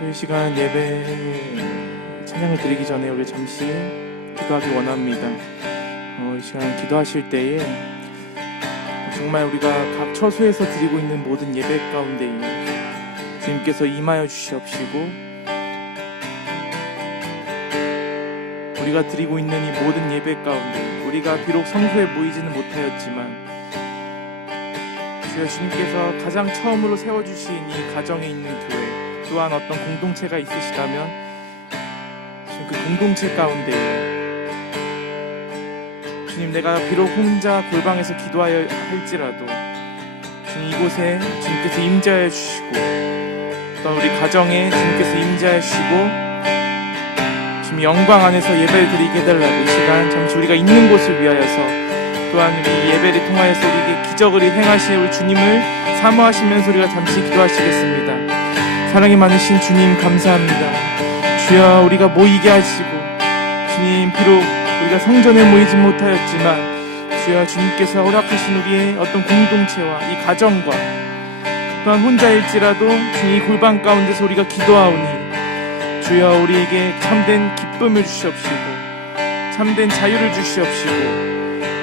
저희 시간 예배 찬양을 드리기 전에 우리 잠시 기도하기 원합니다. 이 시간 기도하실 때에 정말 우리가 각 처소에서 드리고 있는 모든 예배 가운데에 주님께서 임하여 주시옵시고, 우리가 드리고 있는 이 모든 예배 가운데 우리가 비록 성소에 모이지는 못하였지만 주여 주님께서 가장 처음으로 세워주신 이 가정에 있는 교회, 또한 어떤 공동체가 있으시다면 지금 그 공동체 가운데 주님, 내가 비록 혼자 골방에서 기도하여 할지라도 주님 이곳에 주님께서 임재하여 주시고, 또한 우리 가정에 주님께서 임재하여 주시고 주님 영광 안에서 예배를 드리게 해달라고 이 시간 잠시 우리가 있는 곳을 위하여서, 또한 우리 예배를 통하여서 우리에게 기적을 행하실 우리 주님을 사모하시면서 우리가 잠시 기도하시겠습니다. 사랑이 많으신 주님 감사합니다. 주여, 우리가 모이게 하시고 주님, 비록 우리가 성전에 모이지 못하였지만 주여 주님께서 허락하신 우리의 어떤 공동체와 이 가정과 또한 혼자일지라도 주님 이 골방 가운데서 우리가 기도하오니 주여 우리에게 참된 기쁨을 주시옵시고 참된 자유를 주시옵시고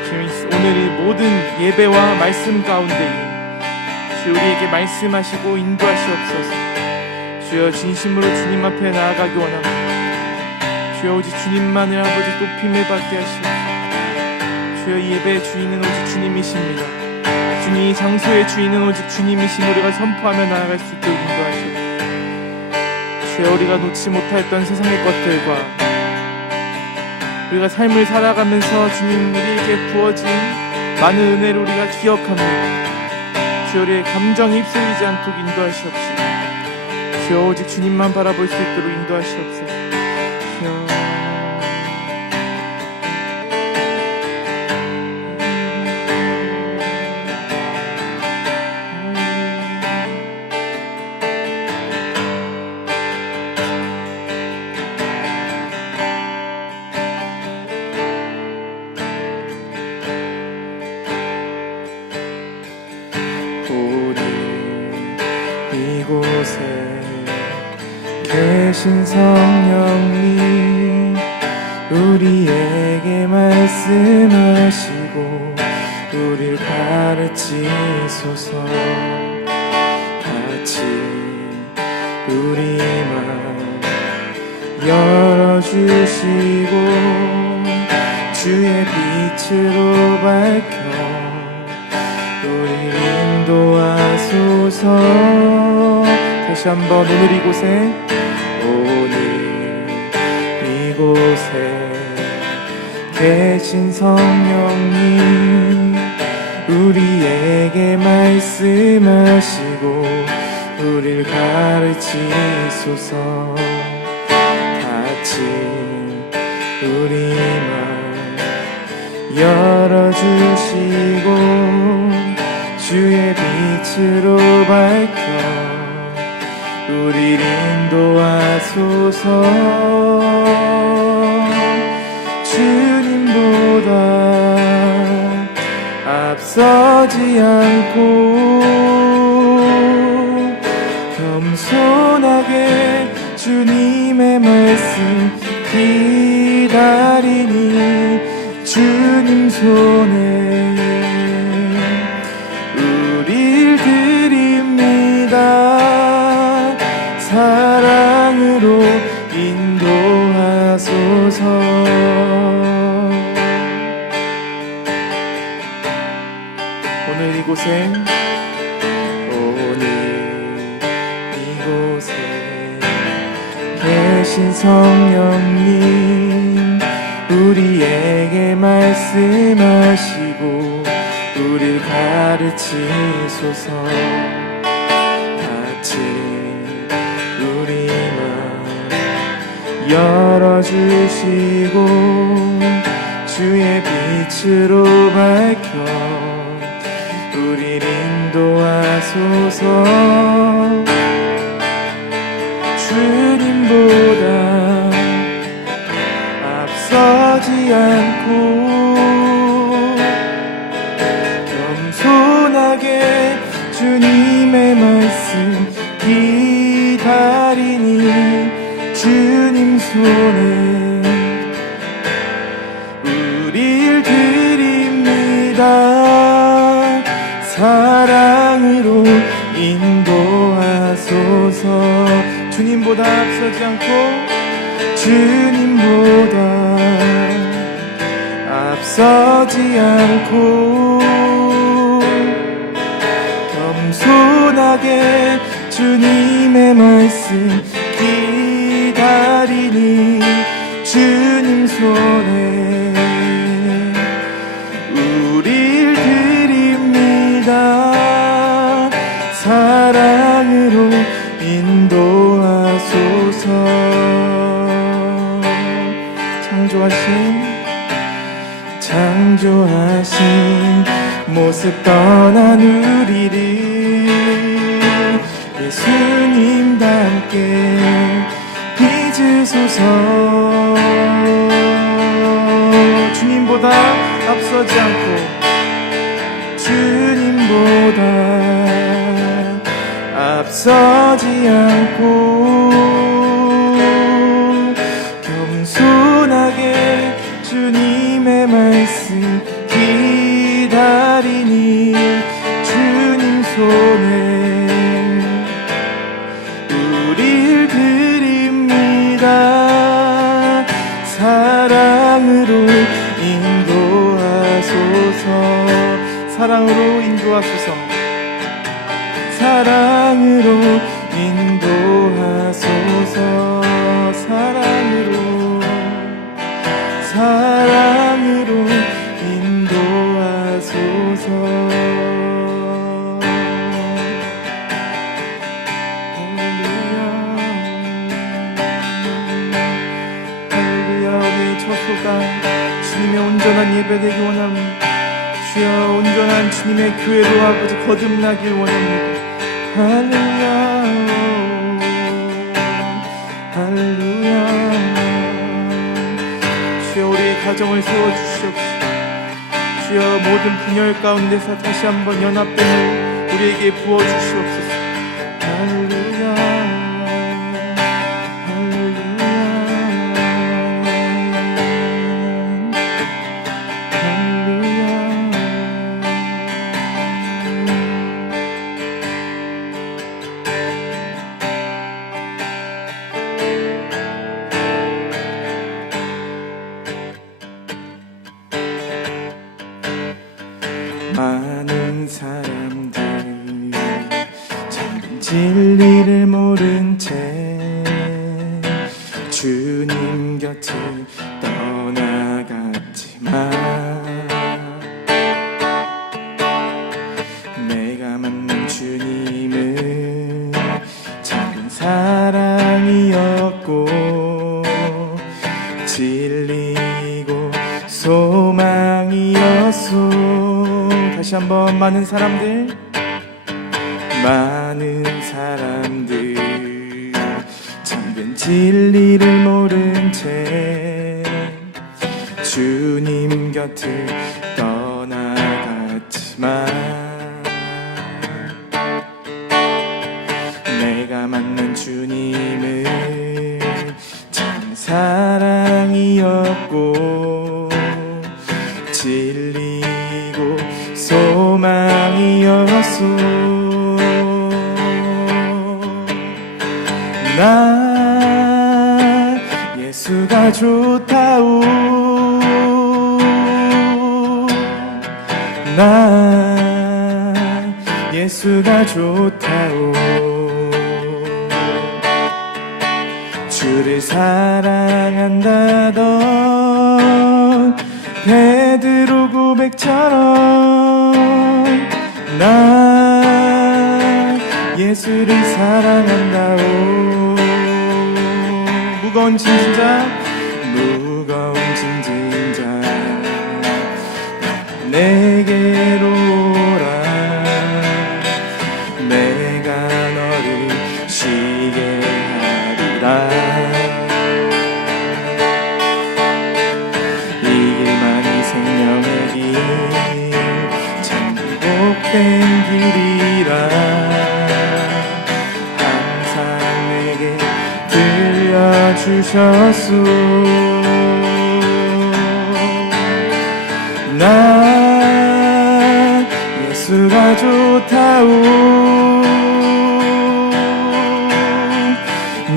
주님, 오늘 이 모든 예배와 말씀 가운데에 주여 우리에게 말씀하시고 인도하시옵소서. 주여 진심으로 주님 앞에 나아가기 원합니다. 주여 오직 주님만을 아버지 높임을 받게 하시옵소서. 주여 이 예배의 주인은 오직 주님이십니다. 주님 이 장소의 주인은 오직 주님이신 우리가 선포하며 나아갈 수 있도록 인도하시옵소서. 주여 우리가 놓지 못하였던 세상의 것들과 우리가 삶을 살아가면서 주님 우리에게 부어진 많은 은혜를 우리가 기억합니다. 주여 우리의 감정이 휩쓸리지 않도록 인도하시옵시고 주여 오직 주님만 바라볼 수 있도록 인도하시옵소서. 주여 이곳에 계신 성령님 우리에게 말씀하시고 우리를 가르치소서. 같이 우리 맘 열어주시고 주의 빛으로 밝혀 우리를 인도하소서. 다시 한번 오늘 이곳에 계신 성령님 우리에게 말씀하시고 우릴 가르치소서. 같이 우리 맘 열어주시고 주의 빛으로 밝혀 우릴 인도하소서. 주님보다 앞서지 않고 겸손하게 주님의 말씀 기다리니 주님 손에 우릴 드립니다. 사랑으로 인도하소서. 오늘 이곳에 계신 성령님 우리에게 말씀하시고 우릴 가르치소서. 같이 우리 맘 열어주시고 주의 빛으로 밝혀 우릴 인도하소서. 주님보다 앞서지 않고 겸손하게 주님의 말씀 기다리니 주님 손에 우릴 드립니다. 사랑으로 인도하소서. 주님보다 앞서지 않고 주님보다 앞서지 않고 겸손하게 주님의 말씀 기다리니 주님 손에 우릴 드립니다. 사랑으로 인도하소서. 창조하신 모습 떠난 우리를 예수님답게 빚으소서. 주님보다 앞서지 않고 주님보다 앞서지 않고 겸손하게 주님의 말씀 기다리니 주님 손에 우릴 드립니다. 사랑으로 인도하소서. 사랑으로 인도하소서. 사랑으로 인도하소서. 사랑으로 인도하소서. 할렐루야. 우리의 처소가 주님의 온전한 예배되기 원합니다. 주여, 온전한 주님의 교회로 아버지 거듭나길 원합니다. 할렐루야. 할렐루야. 주여, 우리의 가정을 세워주시옵소서. 주여, 모든 분열 가운데서 다시 한번 연합됨을 우리에게 부어주시옵소서. 할렐루야. 많은 사람들이 참 진리를 모른 채 주님 곁을 떠나갔지만 내가 만난 주님은 많은 사람들 참된 진리를 모른 채 주님 곁을 떠나갔지만 내가 만난 주님은 참 사랑이었고 진리고 소망이었소. 나 예수가 좋다오. 나 예수가 좋다오. 주를 사랑한다던 베드로 고백처럼 나 예수를 사랑한다오. 무거운 짐진 자 내게로 오라. 내가 너를 쉬게 하리라. 이 길만이 생명의 길 참 복된 길이라. 항상 내게 들려주셨소. 나 예수가 좋다오.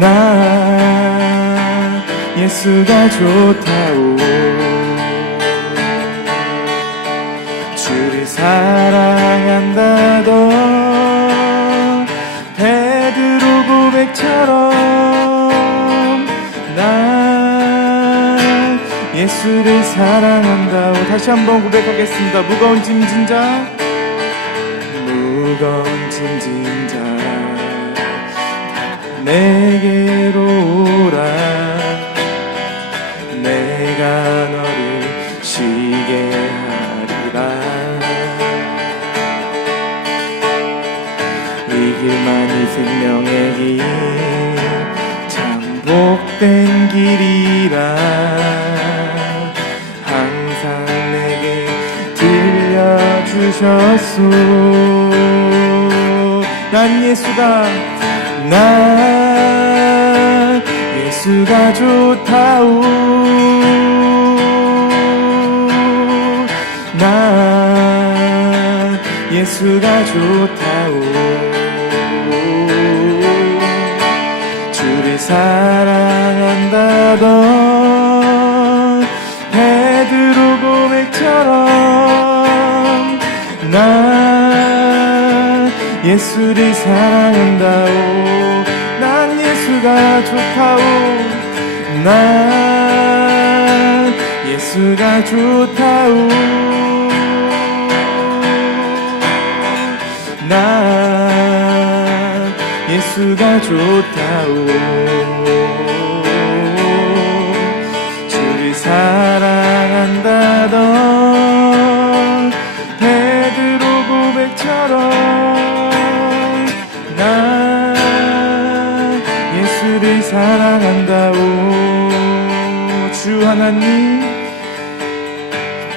나 예수가 좋다오. 주를 사랑한다던 베드로 고백처럼 나 예수를 사랑한다오. 다시 한번 고백하겠습니다. 무거운 짐진 자 내게로 오라. 내가 너를 쉬게 하리라. 이 길만이 생명의 길 참 복된 길이라. 항상 내게 들려주셨소. 난 예수가 좋다오. 나 예수가 좋다오. 주를 사랑한다던 베드로 고백처럼 나 예수를 사랑한다오. 난 예수가 좋다오. 나 예수가 좋다오. 나 예수가 좋다오. 주를 사랑한다던 베드로 고백처럼 나 예수를 사랑한다오.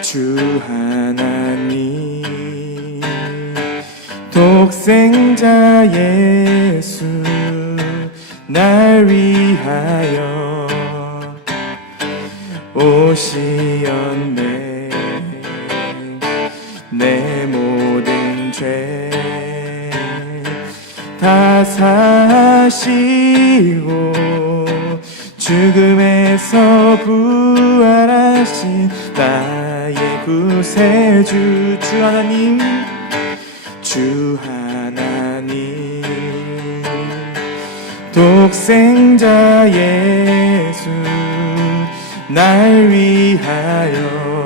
주 하나님 독생자 예수 날 위하여 오시었네. 내 모든 죄 다 사시고 죽음에서 부활하신 나의 구세주. 주 하나님 독생자 예수 날 위하여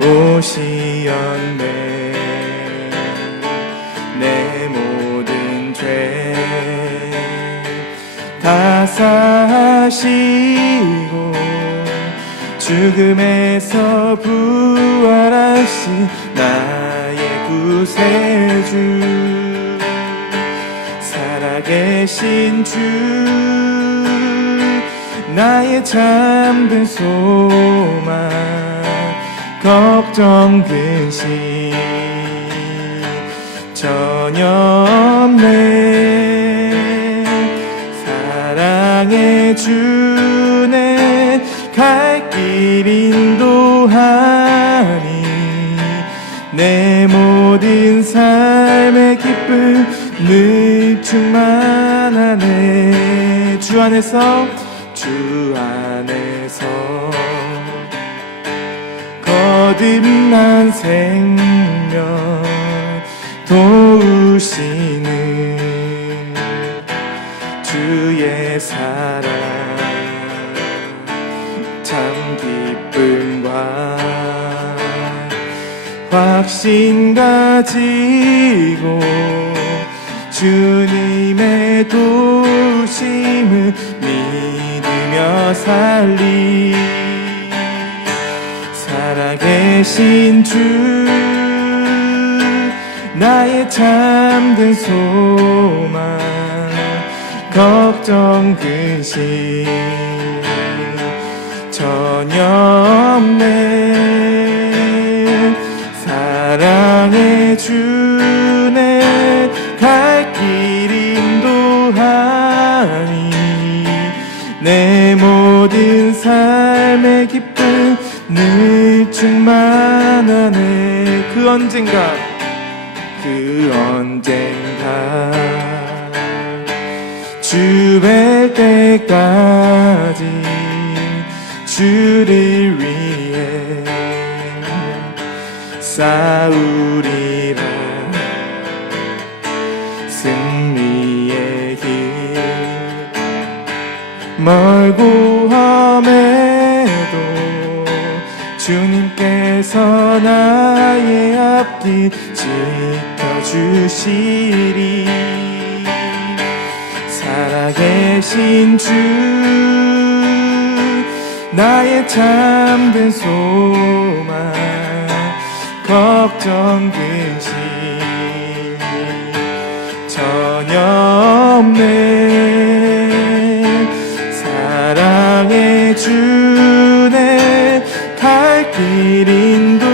오시었네. 내 모든 죄 다 사시고 죽음에서 부활하신 나 구세주 살아계신 주 나의 잠든 소망 걱정 근심 전혀 없네 사랑의 주네 갈 길 인도하니 내 모든 삶의 기쁨 늘 충만하네 주 안에서 거듭난 생명 도우시는 주의 사랑 참 기쁨과 확신 가지고 주님의 도우심을 믿으며 살리 살아계신 주 나의 잠든 소망 걱정 근심 전혀 없네 사랑의 주네 갈 길 인도하니 내 모든 삶의 기쁨 늘 충만하네 그 언젠가 주 뵐 때까지 주를 위해 싸우리라 승리의 길 멀고 험해도 주님께서 나의 앞길 지켜주시리 살아계신 주 나의 잠든 소망 걱정 근심 전혀 없네 사랑의 주네 갈 길 인도하니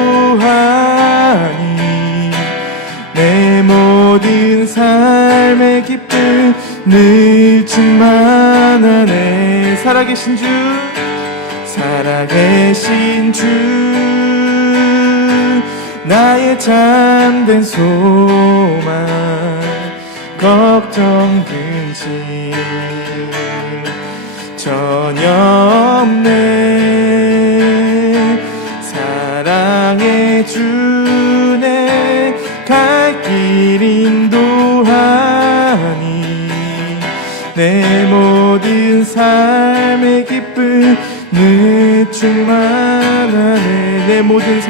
내 모든 삶의 기쁨 늘 충만하네 살아계신 주 나의 잠든 소망 걱정 근심 전혀 없네 사랑의 주네 갈 길 인도하니 내 모든 삶의 기쁨 늘 충만하네 내 모든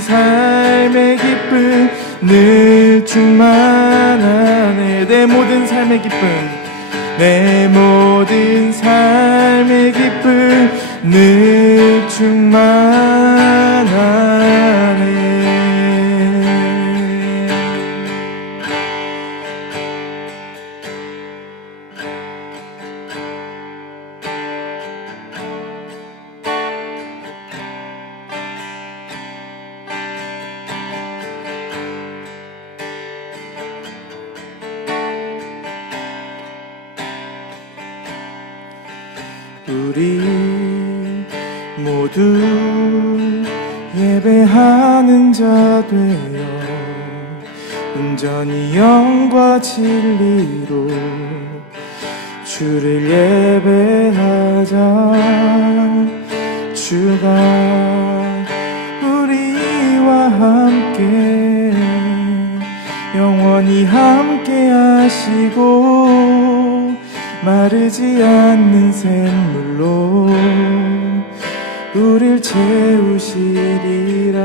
삶의 기쁨 늘 충만하네 내 모든 삶의 기쁨 늘 충만하네 우리 모두 예배하는 자 되어 온전히 영과 진리로 주를 예배하자 주가 우리와 함께 영원히 함께 하시고 마르지 않는 샘물로 우릴 채우시리라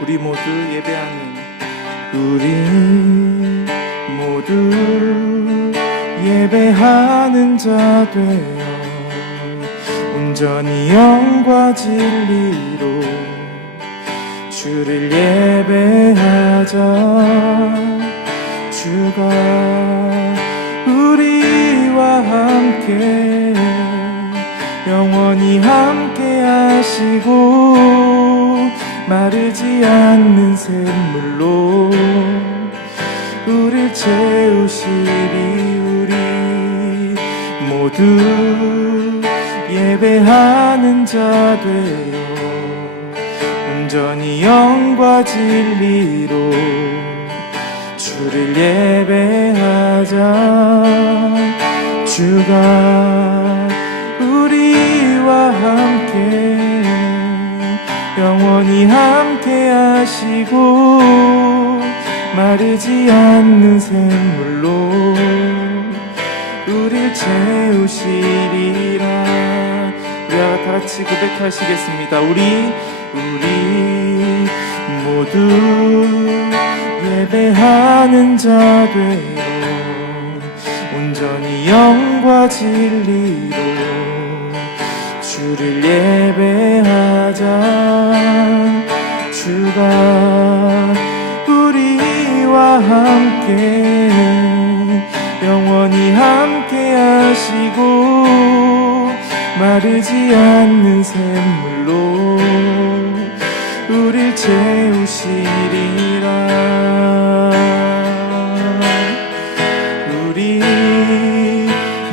우리 모두 예배하는 우리 모두 예배하는 자 되어 온전히 영과 진리로 주를 예배하자. 주가 우리와 함께 영원히 함께 하시고 마르지 않는 샘물로 우릴 채우시리. 우리 모두 예배하는 자 되어 온전히 영과 진리로 주를 예배하자. 주가 우리와 함께 영원히 함께 하시고 마르지 않는 샘물로 우릴 채우시리라. 우리가 다같이 고백하시겠습니다. 우리 모두 예배하는 자 되어 온전히 영과 진리로 주를 예배하자. 주가 우리와 함께 영원히 함께 하시고 마르지 않는 샘물로 우릴 채우시리라. 우리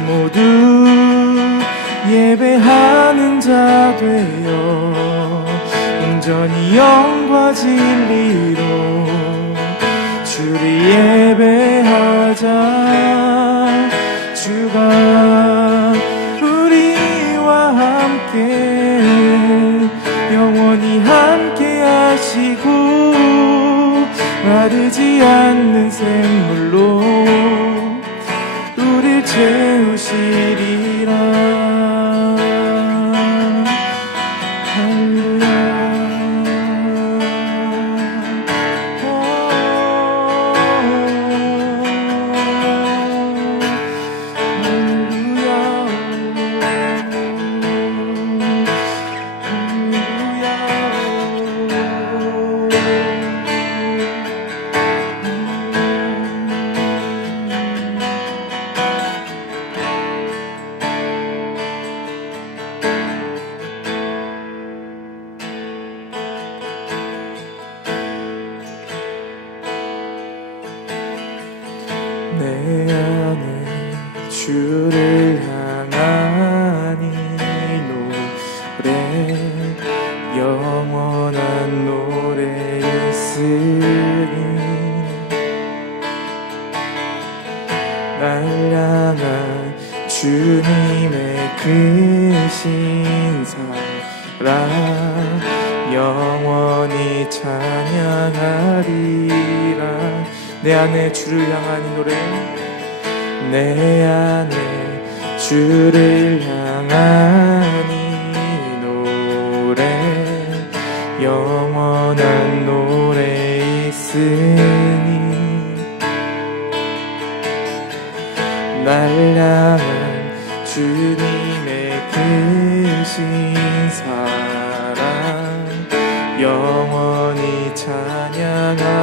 모두 예배하는 자 되어 온전히 영과 진리로 주를 예배하자. 주가 우리와 함께 영원히 함께 하시고 마르지 않는 샘물로 우릴 채우시리라. 내 안에 주를 향한 이 노래 영원한 노래 있으니 날 향한 주님의 크신 사랑 영원히 찬양하리라. 내 안에 주를 향한 이 노래, 내 안에 주를 향한 이 노래 영원한 노래 있으니 날 향한 주님의 크신 사랑 영원히 찬양하리라.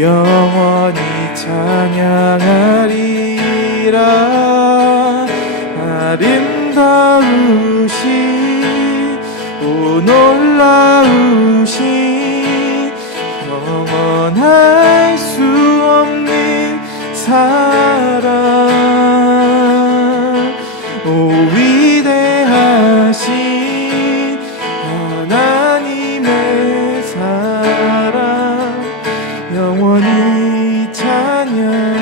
영원히 찬양하리라. 아름다우신 오 놀라우신 영원할 수 없는 사랑 오 위대하신 하나님의 사랑 영원히 찬양하리.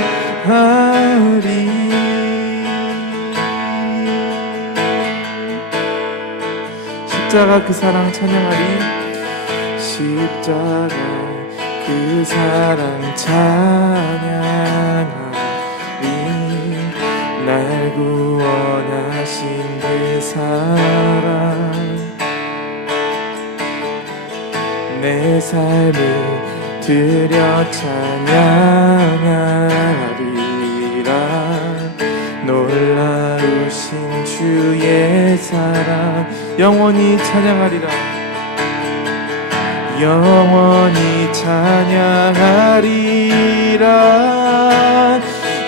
십자가 그 사랑 찬양하리. 십자가 그 사랑 찬양하리. 날 구원하신 그 사랑 내 삶을 드려 찬양하리라. 놀라우신 주의 사랑 영원히 찬양하리라. 영원히 찬양하리라.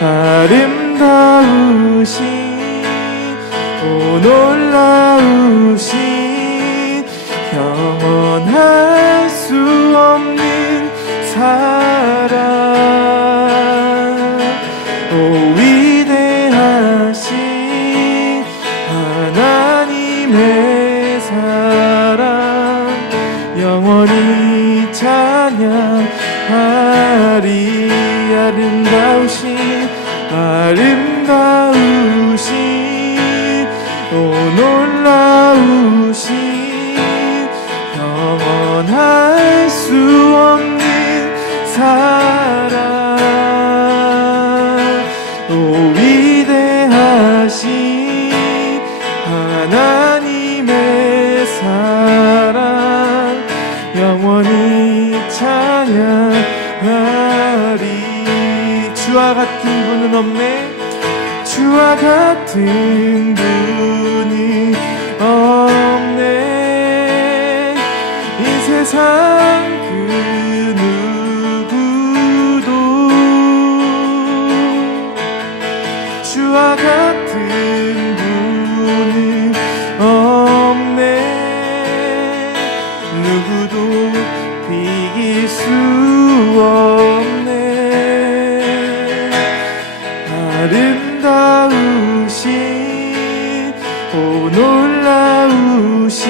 아름다우신 오 놀라우신 영원할 수 없는 사랑 오 위대하신 하나님의 사랑 영원히 찬양하리. 아름다우신 오 놀라우신 영원할 수 없는 사랑 오 위대하신 하나님의 사랑 영원히 찬양하리. 주와 같은 분은 없네. 주와 같은 분은 없네. 이 세상 그 누구도 주와 같은 분은 없네. 누구도 비길 수 없네. 아름다우신 오 놀라우신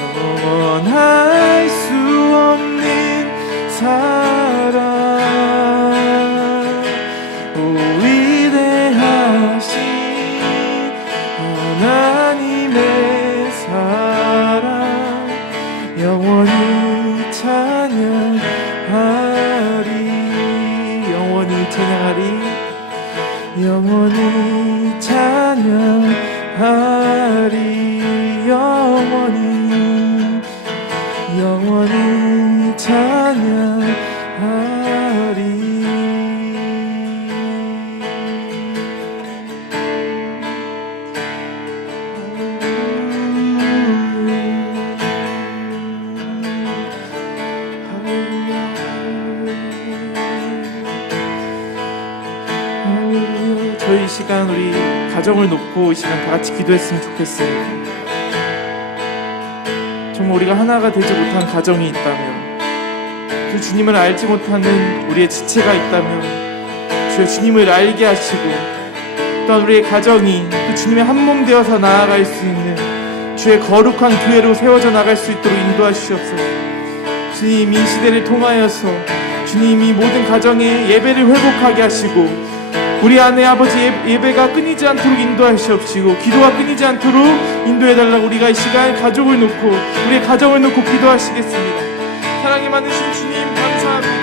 영원할 수 없는 사랑 오 위대하신 하나님의 사랑 영원히 찬양하리. 영원히 찬양하리. 영원히 찬양하리. 영원히 찬양하리. 저희 이 시간 우리 가정을 놓고 이 시간 다 같이 기도했으면 좋겠습니다. 정말 우리가 하나가 되지 못한 가정이 있다면, 그 주님을 알지 못하는 우리의 지체가 있다면 주여 주님을 알게 하시고, 또한 우리의 가정이 그 주님의 한 몸 되어서 나아갈 수 있는 주의 거룩한 교회로 세워져 나갈 수 있도록 인도하시옵소서. 주님, 이 시대를 통하여서 주님이 모든 가정의 예배를 회복하게 하시고, 우리 안에 아버지 예배가 끊이지 않도록 인도하시옵시고, 기도가 끊이지 않도록 인도해달라고 우리가 이 시간 가족을 놓고 우리의 가정을 놓고 기도하시겠습니다. 사랑이 많으신 주님 감사합니다.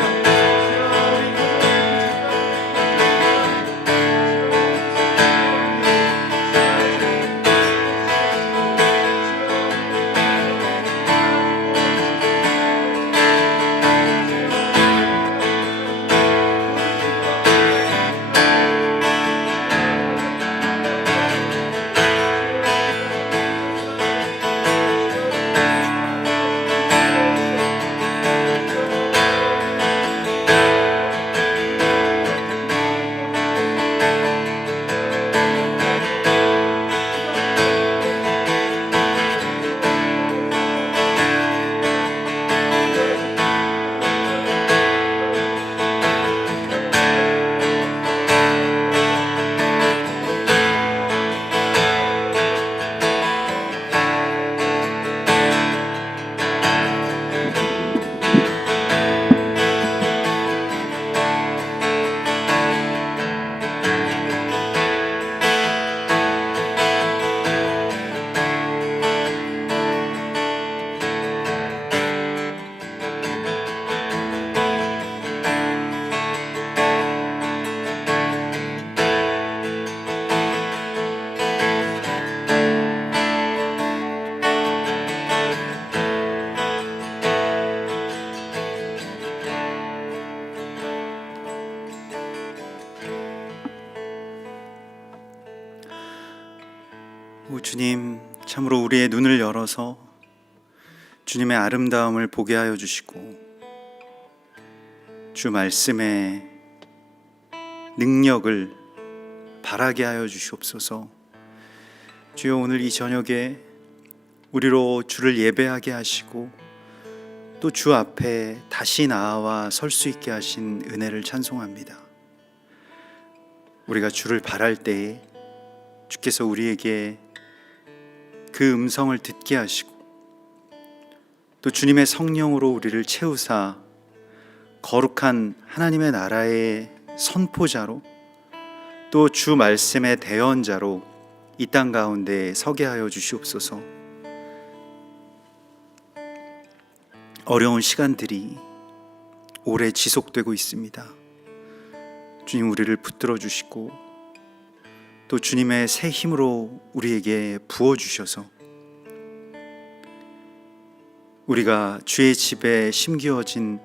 참으로 우리의 눈을 열어서 주님의 아름다움을 보게 하여 주시고 주 말씀의 능력을 바라게 하여 주시옵소서. 주여, 오늘 이 저녁에 우리로 주를 예배하게 하시고 또 주 앞에 다시 나와 설 수 있게 하신 은혜를 찬송합니다. 우리가 주를 바랄 때에 주께서 우리에게 그 음성을 듣게 하시고 또 주님의 성령으로 우리를 채우사 거룩한 하나님의 나라의 선포자로 또 주 말씀의 대언자로 이 땅 가운데 서게 하여 주시옵소서. 어려운 시간들이 오래 지속되고 있습니다. 주님, 우리를 붙들어 주시고 또 주님의 새 힘으로 우리에게 부어주셔서 우리가 주의 집에 심기어진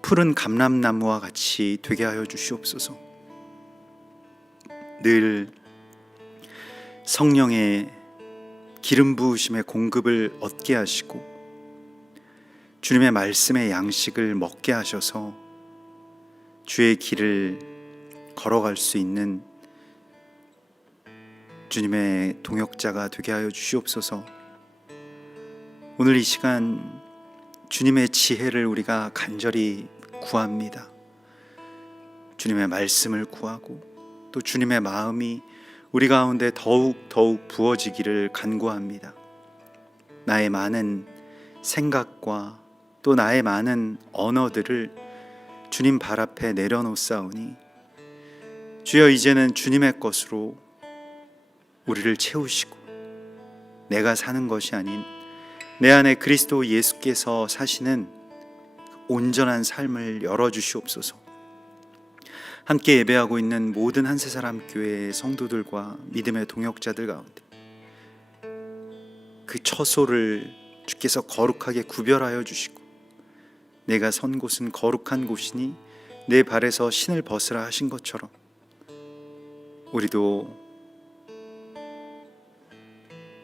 푸른 감람나무와 같이 되게 하여 주시옵소서. 늘 성령의 기름 부으심의 공급을 얻게 하시고 주님의 말씀의 양식을 먹게 하셔서 주의 길을 걸어갈 수 있는 주님의 동역자가 되게 하여 주시옵소서. 오늘 이 시간 주님의 지혜를 우리가 간절히 구합니다. 주님의 말씀을 구하고 또 주님의 마음이 우리 가운데 더욱 부어지기를 간구합니다. 나의 많은 생각과 또 나의 많은 언어들을 주님 발 앞에 내려놓사오니 주여, 이제는 주님의 것으로 우리를 채우시고 내가 사는 것이 아닌 내 안에 그리스도 예수께서 사시는 온전한 삶을 열어주시옵소서. 함께 예배하고 있는 모든 한세사람교회의 성도들과 믿음의 동역자들 가운데 그 처소를 주께서 거룩하게 구별하여 주시고 내가 선 곳은 거룩한 곳이니 내 발에서 신을 벗으라 하신 것처럼 우리도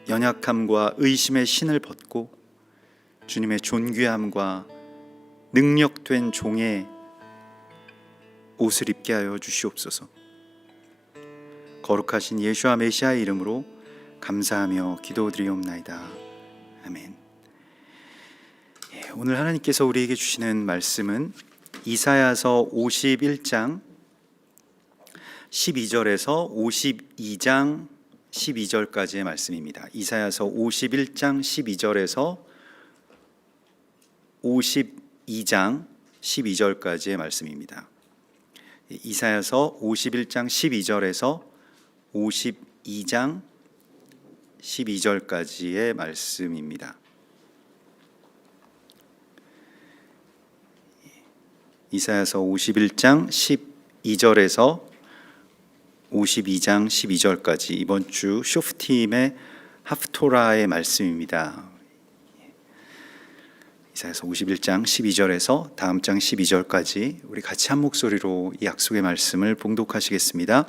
연약함과 의심의 신을 벗고 주님의 존귀함과 능력된 종의 옷을 입게 하여 주시옵소서. 거룩하신 예수와 메시아의 이름으로 감사하며 기도드리옵나이다. 아멘. 오늘 하나님께서 우리에게 주시는 말씀은 이사야서 51장 12절에서 52장 12절까지의 말씀입니다. 이사야서 51장 12절에서 52장 12절까지의 말씀입니다. 이사야서 51장 12절에서 52장 12절까지의 말씀입니다. 이사야서 51장 12절에서 52장 12절까지 이번 주 쇼프팀의 하프토라의 말씀입니다. 이사야서 51장 12절에서 다음 장 12절까지 우리 같이 한 목소리로 이 약속의 말씀을 봉독하시겠습니다.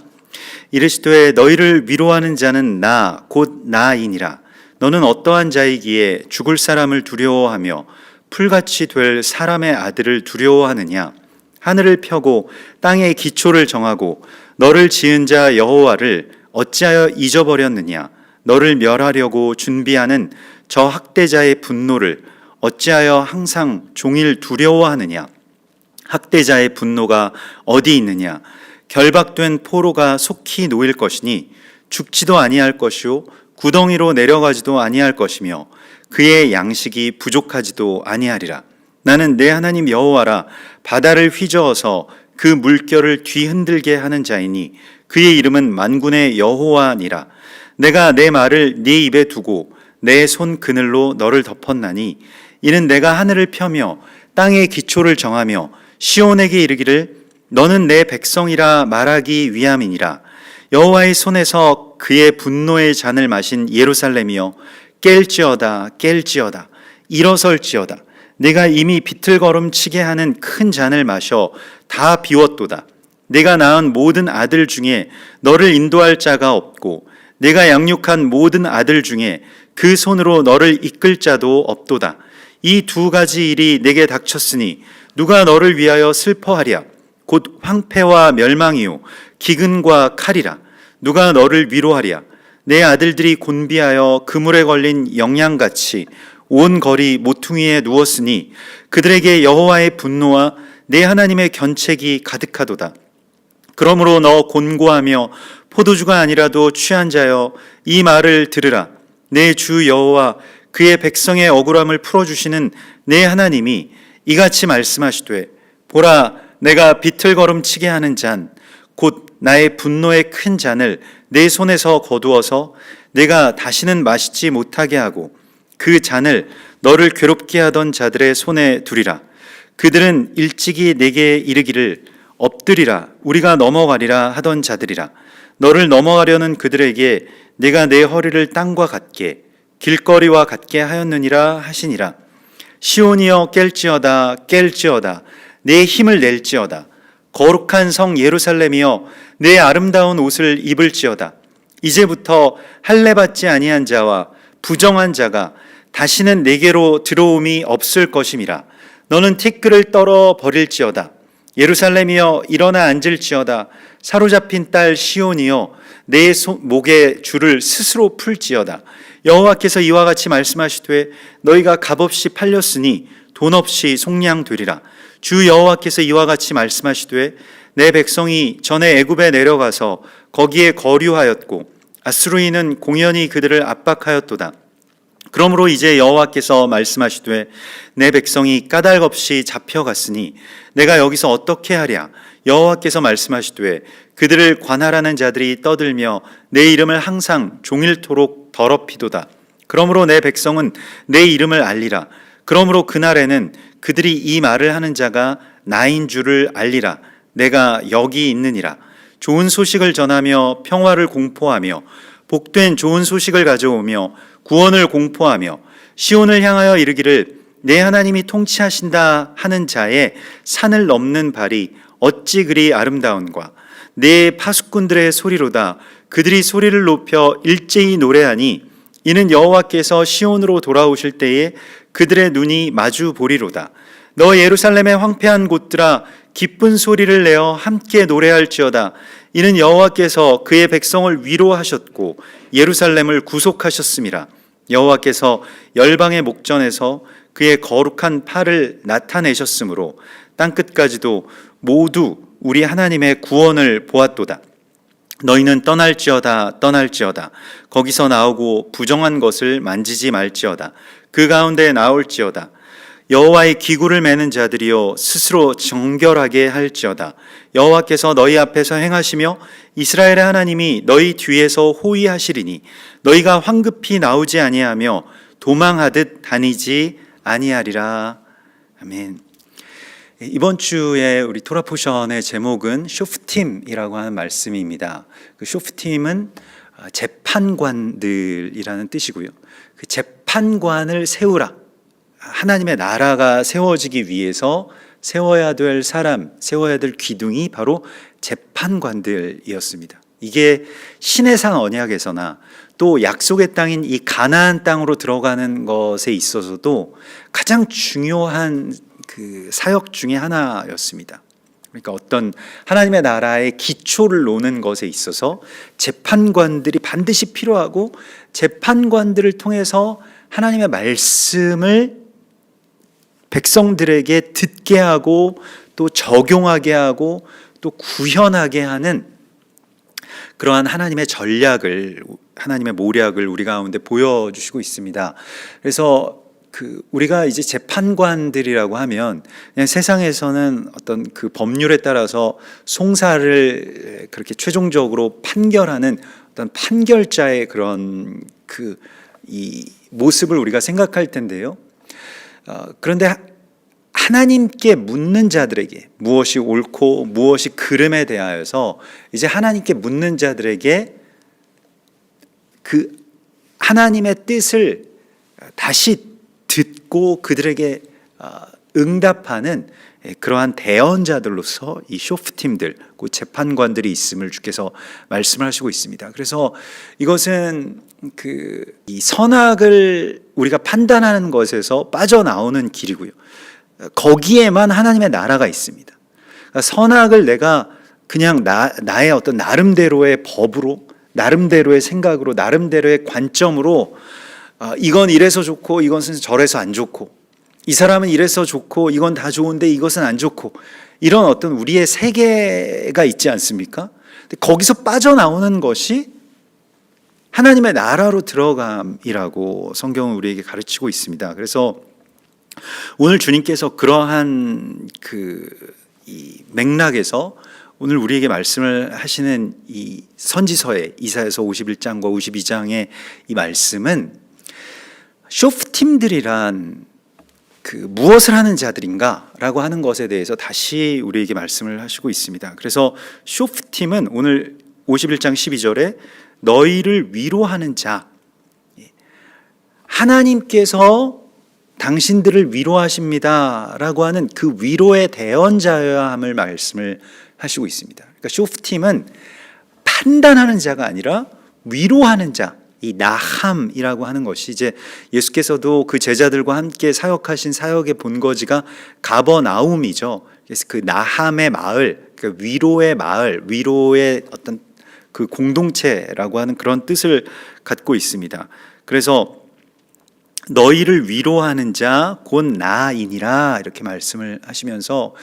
이르시되 너희를 위로하는 자는 나 곧 나이니라. 너는 어떠한 자이기에 죽을 사람을 두려워하며 풀같이 될 사람의 아들을 두려워하느냐. 하늘을 펴고 땅의 기초를 정하고 너를 지은 자 여호와를 어찌하여 잊어버렸느냐. 너를 멸하려고 준비하는 저 학대자의 분노를 어찌하여 항상 종일 두려워하느냐. 학대자의 분노가 어디 있느냐. 결박된 포로가 속히 놓일 것이니 죽지도 아니할 것이요 구덩이로 내려가지도 아니할 것이며 그의 양식이 부족하지도 아니하리라. 나는 내 하나님 여호와라. 바다를 휘저어서 그 물결을 뒤흔들게 하는 자이니 그의 이름은 만군의 여호와니라. 내가 내 말을 네 입에 두고 내 손 그늘로 너를 덮었나니 이는 내가 하늘을 펴며 땅의 기초를 정하며 시온에게 이르기를 너는 내 백성이라 말하기 위함이니라. 여호와의 손에서 그의 분노의 잔을 마신 예루살렘이여 깰지어다 일어설지어다. 내가 이미 비틀거름치게 하는 큰 잔을 마셔 다 비웠도다. 내가 낳은 모든 아들 중에 너를 인도할 자가 없고 내가 양육한 모든 아들 중에 그 손으로 너를 이끌 자도 없도다. 이 두 가지 일이 내게 닥쳤으니 누가 너를 위하여 슬퍼하랴. 곧 황폐와 멸망이요 기근과 칼이라. 누가 너를 위로하랴. 내 아들들이 곤비하여 그물에 걸린 영양같이 온 거리 모퉁이에 누웠으니 그들에게 여호와의 분노와 내 하나님의 견책이 가득하도다. 그러므로 너 곤고하며 포도주가 아니라도 취한 자여 이 말을 들으라. 내 주 여호와 그의 백성의 억울함을 풀어주시는 내 하나님이 이같이 말씀하시되 보라 내가 비틀거름치게 하는 잔 곧 나의 분노의 큰 잔을 내 손에서 거두어서 내가 다시는 마시지 못하게 하고 그 잔을 너를 괴롭게 하던 자들의 손에 두리라. 그들은 일찍이 내게 이르기를 엎드리라 우리가 넘어가리라 하던 자들이라. 너를 넘어가려는 그들에게 내가 내 허리를 땅과 같게 길거리와 같게 하였느니라 하시니라. 시온이여 깰지어다 깰지어다 내 힘을 낼지어다. 거룩한 성 예루살렘이여 내 아름다운 옷을 입을지어다. 이제부터 할례받지 아니한 자와 부정한 자가 다시는 내게로 들어옴이 없을 것임이라. 너는 티끌을 떨어 버릴지어다. 예루살렘이여 일어나 앉을지어다. 사로잡힌 딸 시온이여 내 목에 줄을 스스로 풀지어다. 여호와께서 이와 같이 말씀하시되 너희가 값없이 팔렸으니 돈 없이 속량되리라. 주 여호와께서 이와 같이 말씀하시되 내 백성이 전에 애굽에 내려가서 거기에 거류하였고 아스루인은 공연히 그들을 압박하였도다. 그러므로 이제 여호와께서 말씀하시되 내 백성이 까닭없이 잡혀갔으니 내가 여기서 어떻게 하랴. 여호와께서 말씀하시되 그들을 관할하는 자들이 떠들며 내 이름을 항상 종일토록 더럽히도다. 그러므로 내 백성은 내 이름을 알리라. 그러므로 그날에는 그들이 이 말을 하는 자가 나인 줄을 알리라. 내가 여기 있느니라. 좋은 소식을 전하며 평화를 공포하며 복된 좋은 소식을 가져오며 구원을 공포하며 시온을 향하여 이르기를 내 하나님이 통치하신다 하는 자의 산을 넘는 발이 어찌 그리 아름다운가. 내 파수꾼들의 소리로다. 그들이 소리를 높여 일제히 노래하니 이는 여호와께서 시온으로 돌아오실 때에 그들의 눈이 마주 보리로다. 너 예루살렘의 황폐한 곳들아 기쁜 소리를 내어 함께 노래할지어다. 이는 여호와께서 그의 백성을 위로하셨고 예루살렘을 구속하셨음이라. 여호와께서 열방의 목전에서 그의 거룩한 팔을 나타내셨으므로 땅끝까지도 모두 우리 하나님의 구원을 보았도다. 너희는 떠날지어다 떠날지어다. 거기서 나오고 부정한 것을 만지지 말지어다. 그 가운데 나올지어다. 여호와의 기구를 매는 자들이여 스스로 정결하게 할지어다. 여호와께서 너희 앞에서 행하시며 이스라엘의 하나님이 너희 뒤에서 호위하시리니 너희가 황급히 나오지 아니하며 도망하듯 다니지 아니하리라. 아멘. 이번 주에 우리 토라 포션의 제목은 쇼프팀이라고 하는 말씀입니다. 그 쇼프팀은 재판관들이라는 뜻이고요. 그 재판관을 세우라. 하나님의 나라가 세워지기 위해서 세워야 될 사람, 세워야 될 기둥이 바로 재판관들이었습니다. 이게 신해상 언약에서나 또 약속의 땅인 이 가나안 땅으로 들어가는 것에 있어서도 가장 중요한 그 사역 중에 하나였습니다. 그러니까 어떤 하나님의 나라의 기초를 놓는 것에 있어서 재판관들이 반드시 필요하고 재판관들을 통해서 하나님의 말씀을 백성들에게 듣게 하고 또 적용하게 하고 또 구현하게 하는 그러한 하나님의 전략을, 하나님의 모략을 우리 가운데 보여주시고 있습니다. 그래서 우리가 이제 재판관들이라고 하면 그냥 세상에서는 어떤 그 법률에 따라서 송사를 그렇게 최종적으로 판결하는 어떤 판결자의 그런 이 모습을 우리가 생각할 텐데요. 그런데 하나님께 묻는 자들에게 무엇이 옳고 무엇이 그름에 대하여서 이제 하나님께 묻는 자들에게 그 하나님의 뜻을 다시 듣고 그들에게 응답하는 그러한 대언자들로서 이 쇼프팀들, 그 재판관들이 있음을 주께서 말씀을 하시고 있습니다. 그래서 이것은 이 선악을 우리가 판단하는 것에서 빠져나오는 길이고요. 거기에만 하나님의 나라가 있습니다. 그러니까 선악을 내가 그냥 나의 어떤 나름대로의 법으로, 나름대로의 생각으로, 나름대로의 관점으로 이건 이래서 좋고 이것은 저래서 안 좋고, 이 사람은 이래서 좋고 이건 다 좋은데 이것은 안 좋고, 이런 어떤 우리의 세계가 있지 않습니까? 근데 거기서 빠져나오는 것이 하나님의 나라로 들어감이라고 성경은 우리에게 가르치고 있습니다. 그래서 오늘 주님께서 그러한 이 맥락에서 오늘 우리에게 말씀을 하시는 이 선지서의 이사야서 51장과 52장의 이 말씀은 쇼프팀들이란 무엇을 하는 자들인가 라고 하는 것에 대해서 다시 우리에게 말씀을 하시고 있습니다. 그래서 쇼프팀은 오늘 51장 12절에 너희를 위로하는 자, 하나님께서 당신들을 위로하십니다 라고 하는 그 위로의 대언자여야 함을 말씀을 하시고 있습니다. 그러니까 쇼프팀은 판단하는 자가 아니라 위로하는 자, 이 나함이라고 하는 것이 이제 예수께서도 그 제자들과 함께 사역하신 사역의 본거지가 가버나움이죠. 그래서 그 나함의 마을, 그 위로의 마을, 위로의 어떤 그 공동체라고 하는 그런 뜻을 갖고 있습니다. 그래서 너희를 위로하는 자 곧 나이니라 이렇게 말씀을 하시면서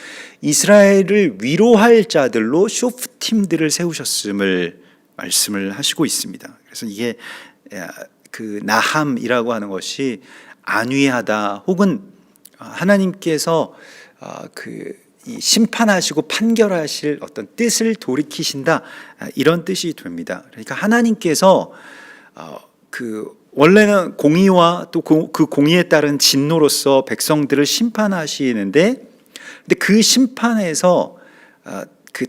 이스라엘을 위로할 자들로 쇼프팀들을 세우셨음을 말씀을 하시고 있습니다. 그래서 이게 나함이라고 하는 것이 안위하다, 혹은 하나님께서 이 심판하시고 판결하실 어떤 뜻을 돌이키신다, 이런 뜻이 됩니다. 그러니까 하나님께서 원래는 공의와 또 그 공의에 따른 진노로서 백성들을 심판하시는데, 근데 그 심판에서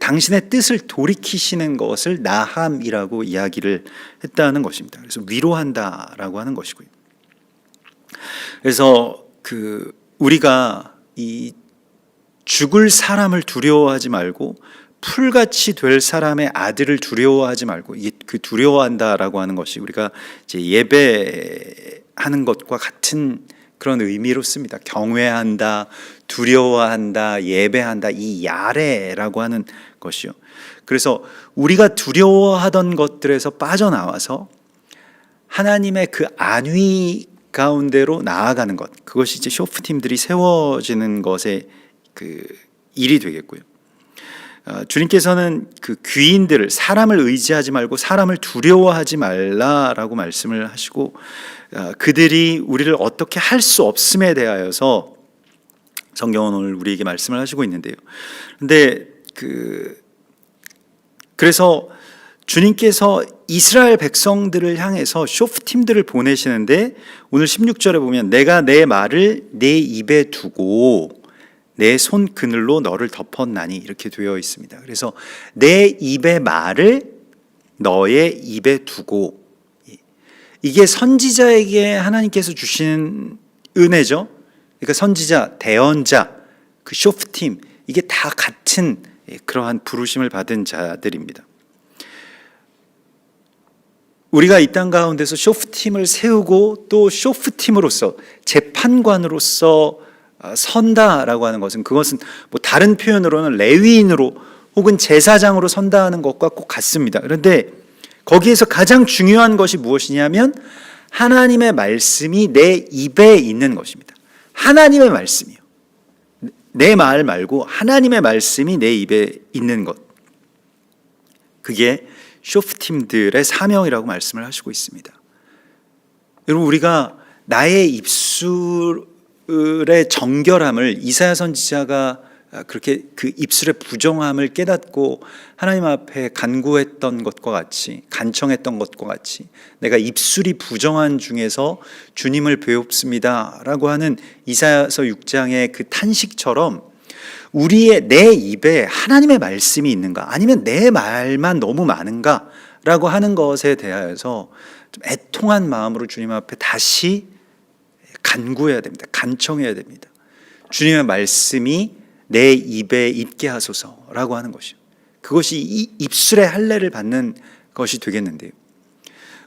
당신의 뜻을 돌이키시는 것을 나함이라고 이야기를 했다는 것입니다. 그래서 위로한다라고 하는 것이고요. 그래서 우리가 이 죽을 사람을 두려워하지 말고 풀같이 될 사람의 아들을 두려워하지 말고, 이게 두려워한다라고 하는 것이 우리가 이제 예배하는 것과 같은 그런 의미로 씁니다. 경외한다, 두려워한다, 예배한다, 이 야레라고 하는 것이요. 그래서 우리가 두려워하던 것들에서 빠져나와서 하나님의 그 안위 가운데로 나아가는 것, 그것이 이제 쇼프팀들이 세워지는 것의 일이 되겠고요. 주님께서는 귀인들을, 사람을 의지하지 말고 사람을 두려워하지 말라라고 말씀을 하시고, 그들이 우리를 어떻게 할 수 없음에 대하여서 성경은 오늘 우리에게 말씀을 하시고 있는데요. 근데 그래서 주님께서 이스라엘 백성들을 향해서 쇼프팀들을 보내시는데, 오늘 16절에 보면 내가 내 말을 내 입에 두고 내 손 그늘로 너를 덮었나니, 이렇게 되어 있습니다. 그래서 내 입의 말을 너의 입에 두고, 이게 선지자에게 하나님께서 주신 은혜죠. 그러니까 선지자, 대언자, 쇼프팀, 이게 다 같은 그러한 부르심을 받은 자들입니다. 우리가 이 땅 가운데서 쇼프팀을 세우고 또 쇼프팀으로서, 재판관으로서 선다라고 하는 것은, 그것은 뭐 다른 표현으로는 레위인으로 혹은 제사장으로 선다하는 것과 꼭 같습니다. 그런데 거기에서 가장 중요한 것이 무엇이냐면 하나님의 말씀이 내 입에 있는 것입니다. 하나님의 말씀이요. 내 말 말고 하나님의 말씀이 내 입에 있는 것. 그게 쇼프팀들의 사명이라고 말씀을 하시고 있습니다. 여러분, 우리가 나의 입술의 정결함을, 이사야 선지자가 그렇게 그 입술의 부정함을 깨닫고 하나님 앞에 간구했던 것과 같이, 간청했던 것과 같이, 내가 입술이 부정한 중에서 주님을 배웁습니다 라고 하는 이사야서 6장의 그 탄식처럼, 우리의 내 입에 하나님의 말씀이 있는가, 아니면 내 말만 너무 많은가 라고 하는 것에 대하여서 좀 애통한 마음으로 주님 앞에 다시 간구해야 됩니다. 간청해야 됩니다. 주님의 말씀이 내 입에 있게 하소서라고 하는 것이요. 그것이 이 입술의 할례를 받는 것이 되겠는데요.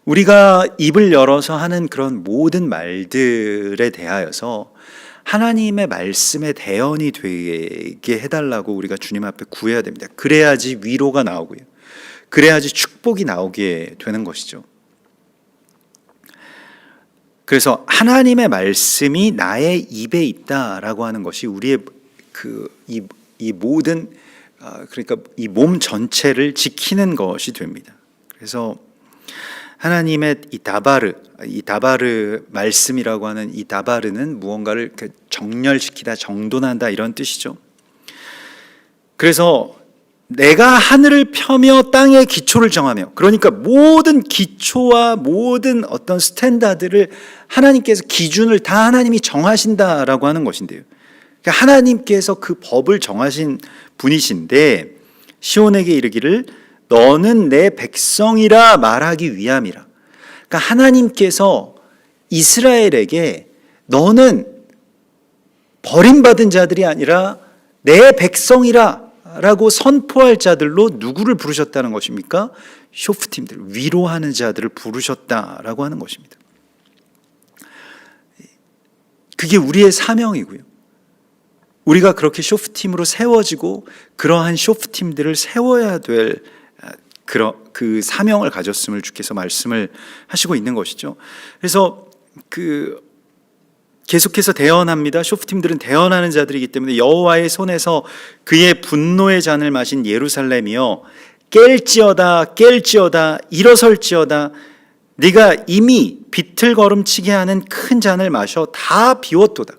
우리가 입을 열어서 하는 그런 모든 말들에 대하여서 하나님의 말씀에 대언이 되게 해달라고 우리가 주님 앞에 구해야 됩니다. 그래야지 위로가 나오고요. 그래야지 축복이 나오게 되는 것이죠. 그래서 하나님의 말씀이 나의 입에 있다라고 하는 것이 우리의 이 모든 그러니까 이 몸 전체를 지키는 것이 됩니다. 그래서 하나님의 이 다바르 말씀이라고 하는 이 다바르는 무언가를 정렬시키다, 정돈한다 이런 뜻이죠. 그래서 내가 하늘을 펴며 땅의 기초를 정하며, 그러니까 모든 기초와 모든 어떤 스탠다드를 하나님께서 기준을 다 하나님이 정하신다라고 하는 것인데요. 그러니까 하나님께서 그 법을 정하신 분이신데 시온에게 이르기를 너는 내 백성이라 말하기 위함이라. 그러니까 하나님께서 이스라엘에게 너는 버림받은 자들이 아니라 내 백성이라 라고 선포할 자들로 누구를 부르셨다는 것입니까? 쇼프팀들, 위로하는 자들을 부르셨다라고 하는 것입니다. 그게 우리의 사명이고요. 우리가 그렇게 쇼프팀으로 세워지고 그러한 쇼프팀들을 세워야 될 그 사명을 가졌음을 주께서 말씀을 하시고 있는 것이죠. 그래서 계속해서 대언합니다. 쇼프팀들은 대언하는 자들이기 때문에 여호와의 손에서 그의 분노의 잔을 마신 예루살렘이여 깰지어다 일어설지어다 네가 이미 비틀거름치게 하는 큰 잔을 마셔 다 비웠도다.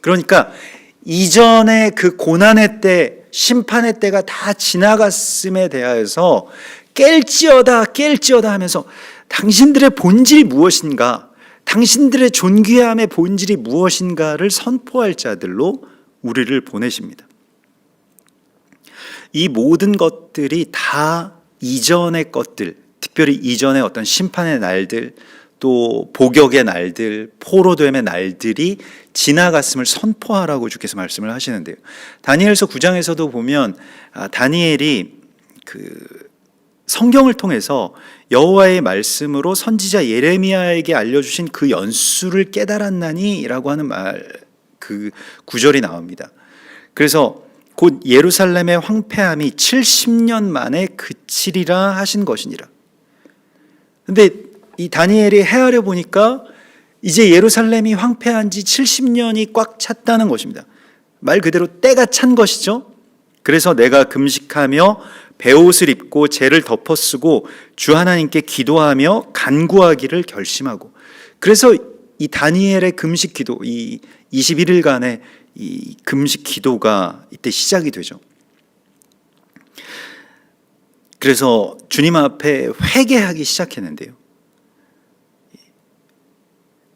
그러니까 이전에 그 고난의 때, 심판의 때가 다 지나갔음에 대하여서 깰지어다 하면서 당신들의 본질이 무엇인가, 당신들의 존귀함의 본질이 무엇인가를 선포할 자들로 우리를 보내십니다. 이 모든 것들이 다 이전의 것들, 특별히 이전의 어떤 심판의 날들, 또 복역의 날들, 포로됨의 날들이 지나갔음을 선포하라고 주께서 말씀을 하시는데요. 다니엘서 9장에서도 보면 다니엘이 성경을 통해서 여호와의 말씀으로 선지자 예레미야에게 알려주신 그 연수를 깨달았나니라고 하는 그 구절이 나옵니다. 그래서 곧 예루살렘의 황폐함이 70년 만에 그치리라 하신 것이니라. 근데 이 다니엘이 헤아려 보니까 이제 예루살렘이 황폐한 지 70년이 꽉 찼다는 것입니다. 말 그대로 때가 찬 것이죠. 그래서 내가 금식하며 베옷을 입고 죄를 덮어쓰고 주 하나님께 기도하며 간구하기를 결심하고, 그래서 이 다니엘의 금식 기도, 이 21일간의 이 금식 기도가 이때 시작이 되죠. 그래서 주님 앞에 회개하기 시작했는데요.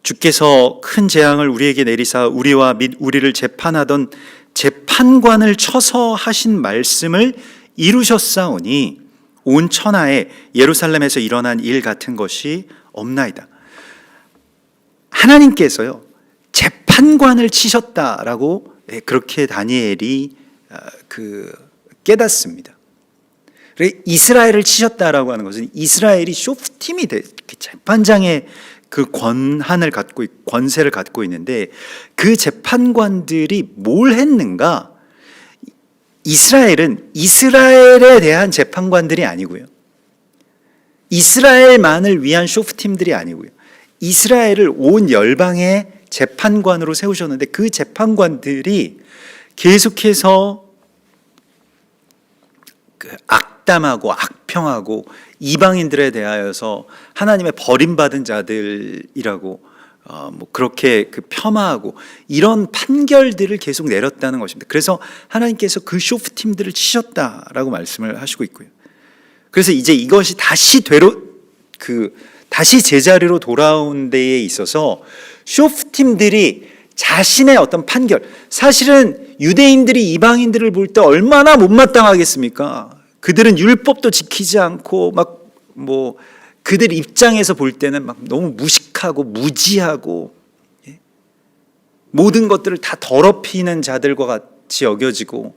주께서 큰 재앙을 우리에게 내리사 우리와 및 우리를 재판하던 재판관을 쳐서 하신 말씀을 이루셨사오니 온 천하에 예루살렘에서 일어난 일 같은 것이 없나이다. 하나님께서요 재판관을 치셨다라고 그렇게 다니엘이 깨닫습니다. 이스라엘을 치셨다라고 하는 것은 이스라엘이 쇼프팀이 재판장의 그 권한을 갖고 권세를 갖고 있는데, 그 재판관들이 뭘 했는가? 이스라엘은 이스라엘에 대한 재판관들이 아니고요, 이스라엘만을 위한 쇼프팀들이 아니고요, 이스라엘을 온 열방의 재판관으로 세우셨는데 그 재판관들이 계속해서 악담하고 악평하고 이방인들에 대하여서 하나님의 버림받은 자들이라고 그렇게 폄하하고 이런 판결들을 계속 내렸다는 것입니다. 그래서 하나님께서 그 쇼프팀들을 치셨다라고 말씀을 하시고 있고요. 그래서 이제 이것이 다시 다시 제자리로 돌아온 데에 있어서 쇼프팀들이 자신의 어떤 판결, 사실은 유대인들이 이방인들을 볼 때 얼마나 못마땅하겠습니까? 그들은 율법도 지키지 않고 그들 입장에서 볼 때는 너무 무식하고 무지하고 모든 것들을 다 더럽히는 자들과 같이 여겨지고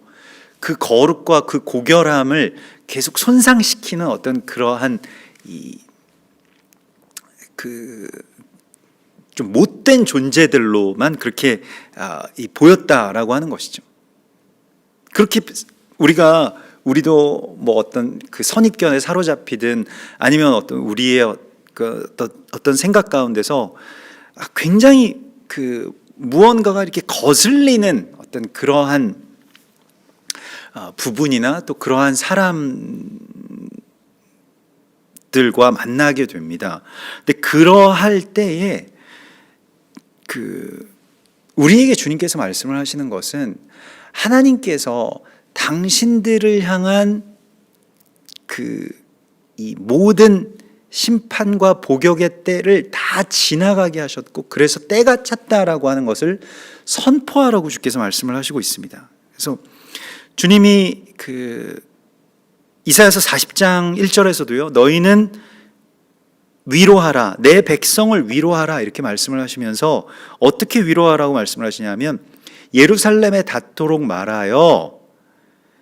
그 거룩과 그 고결함을 계속 손상시키는 어떤 그러한 좀 못된 존재들로만 그렇게 보였다라고 하는 것이죠. 그렇게 우리도 뭐 어떤 그 선입견에 사로잡히든 아니면 어떤 우리의 어떤 생각 가운데서 굉장히 무언가가 이렇게 거슬리는 어떤 그러한 부분이나 또 그러한 사람들과 만나게 됩니다. 근데 그러할 때에 우리에게 주님께서 말씀을 하시는 것은 하나님께서 당신들을 향한 이 모든 심판과 복역의 때를 다 지나가게 하셨고 그래서 때가 찼다라고 하는 것을 선포하라고 주께서 말씀을 하시고 있습니다. 그래서 주님이 이사야서 40장 1절에서도요, 너희는 위로하라, 내 백성을 위로하라 이렇게 말씀을 하시면서 어떻게 위로하라고 말씀을 하시냐면 예루살렘에 닿도록 말하여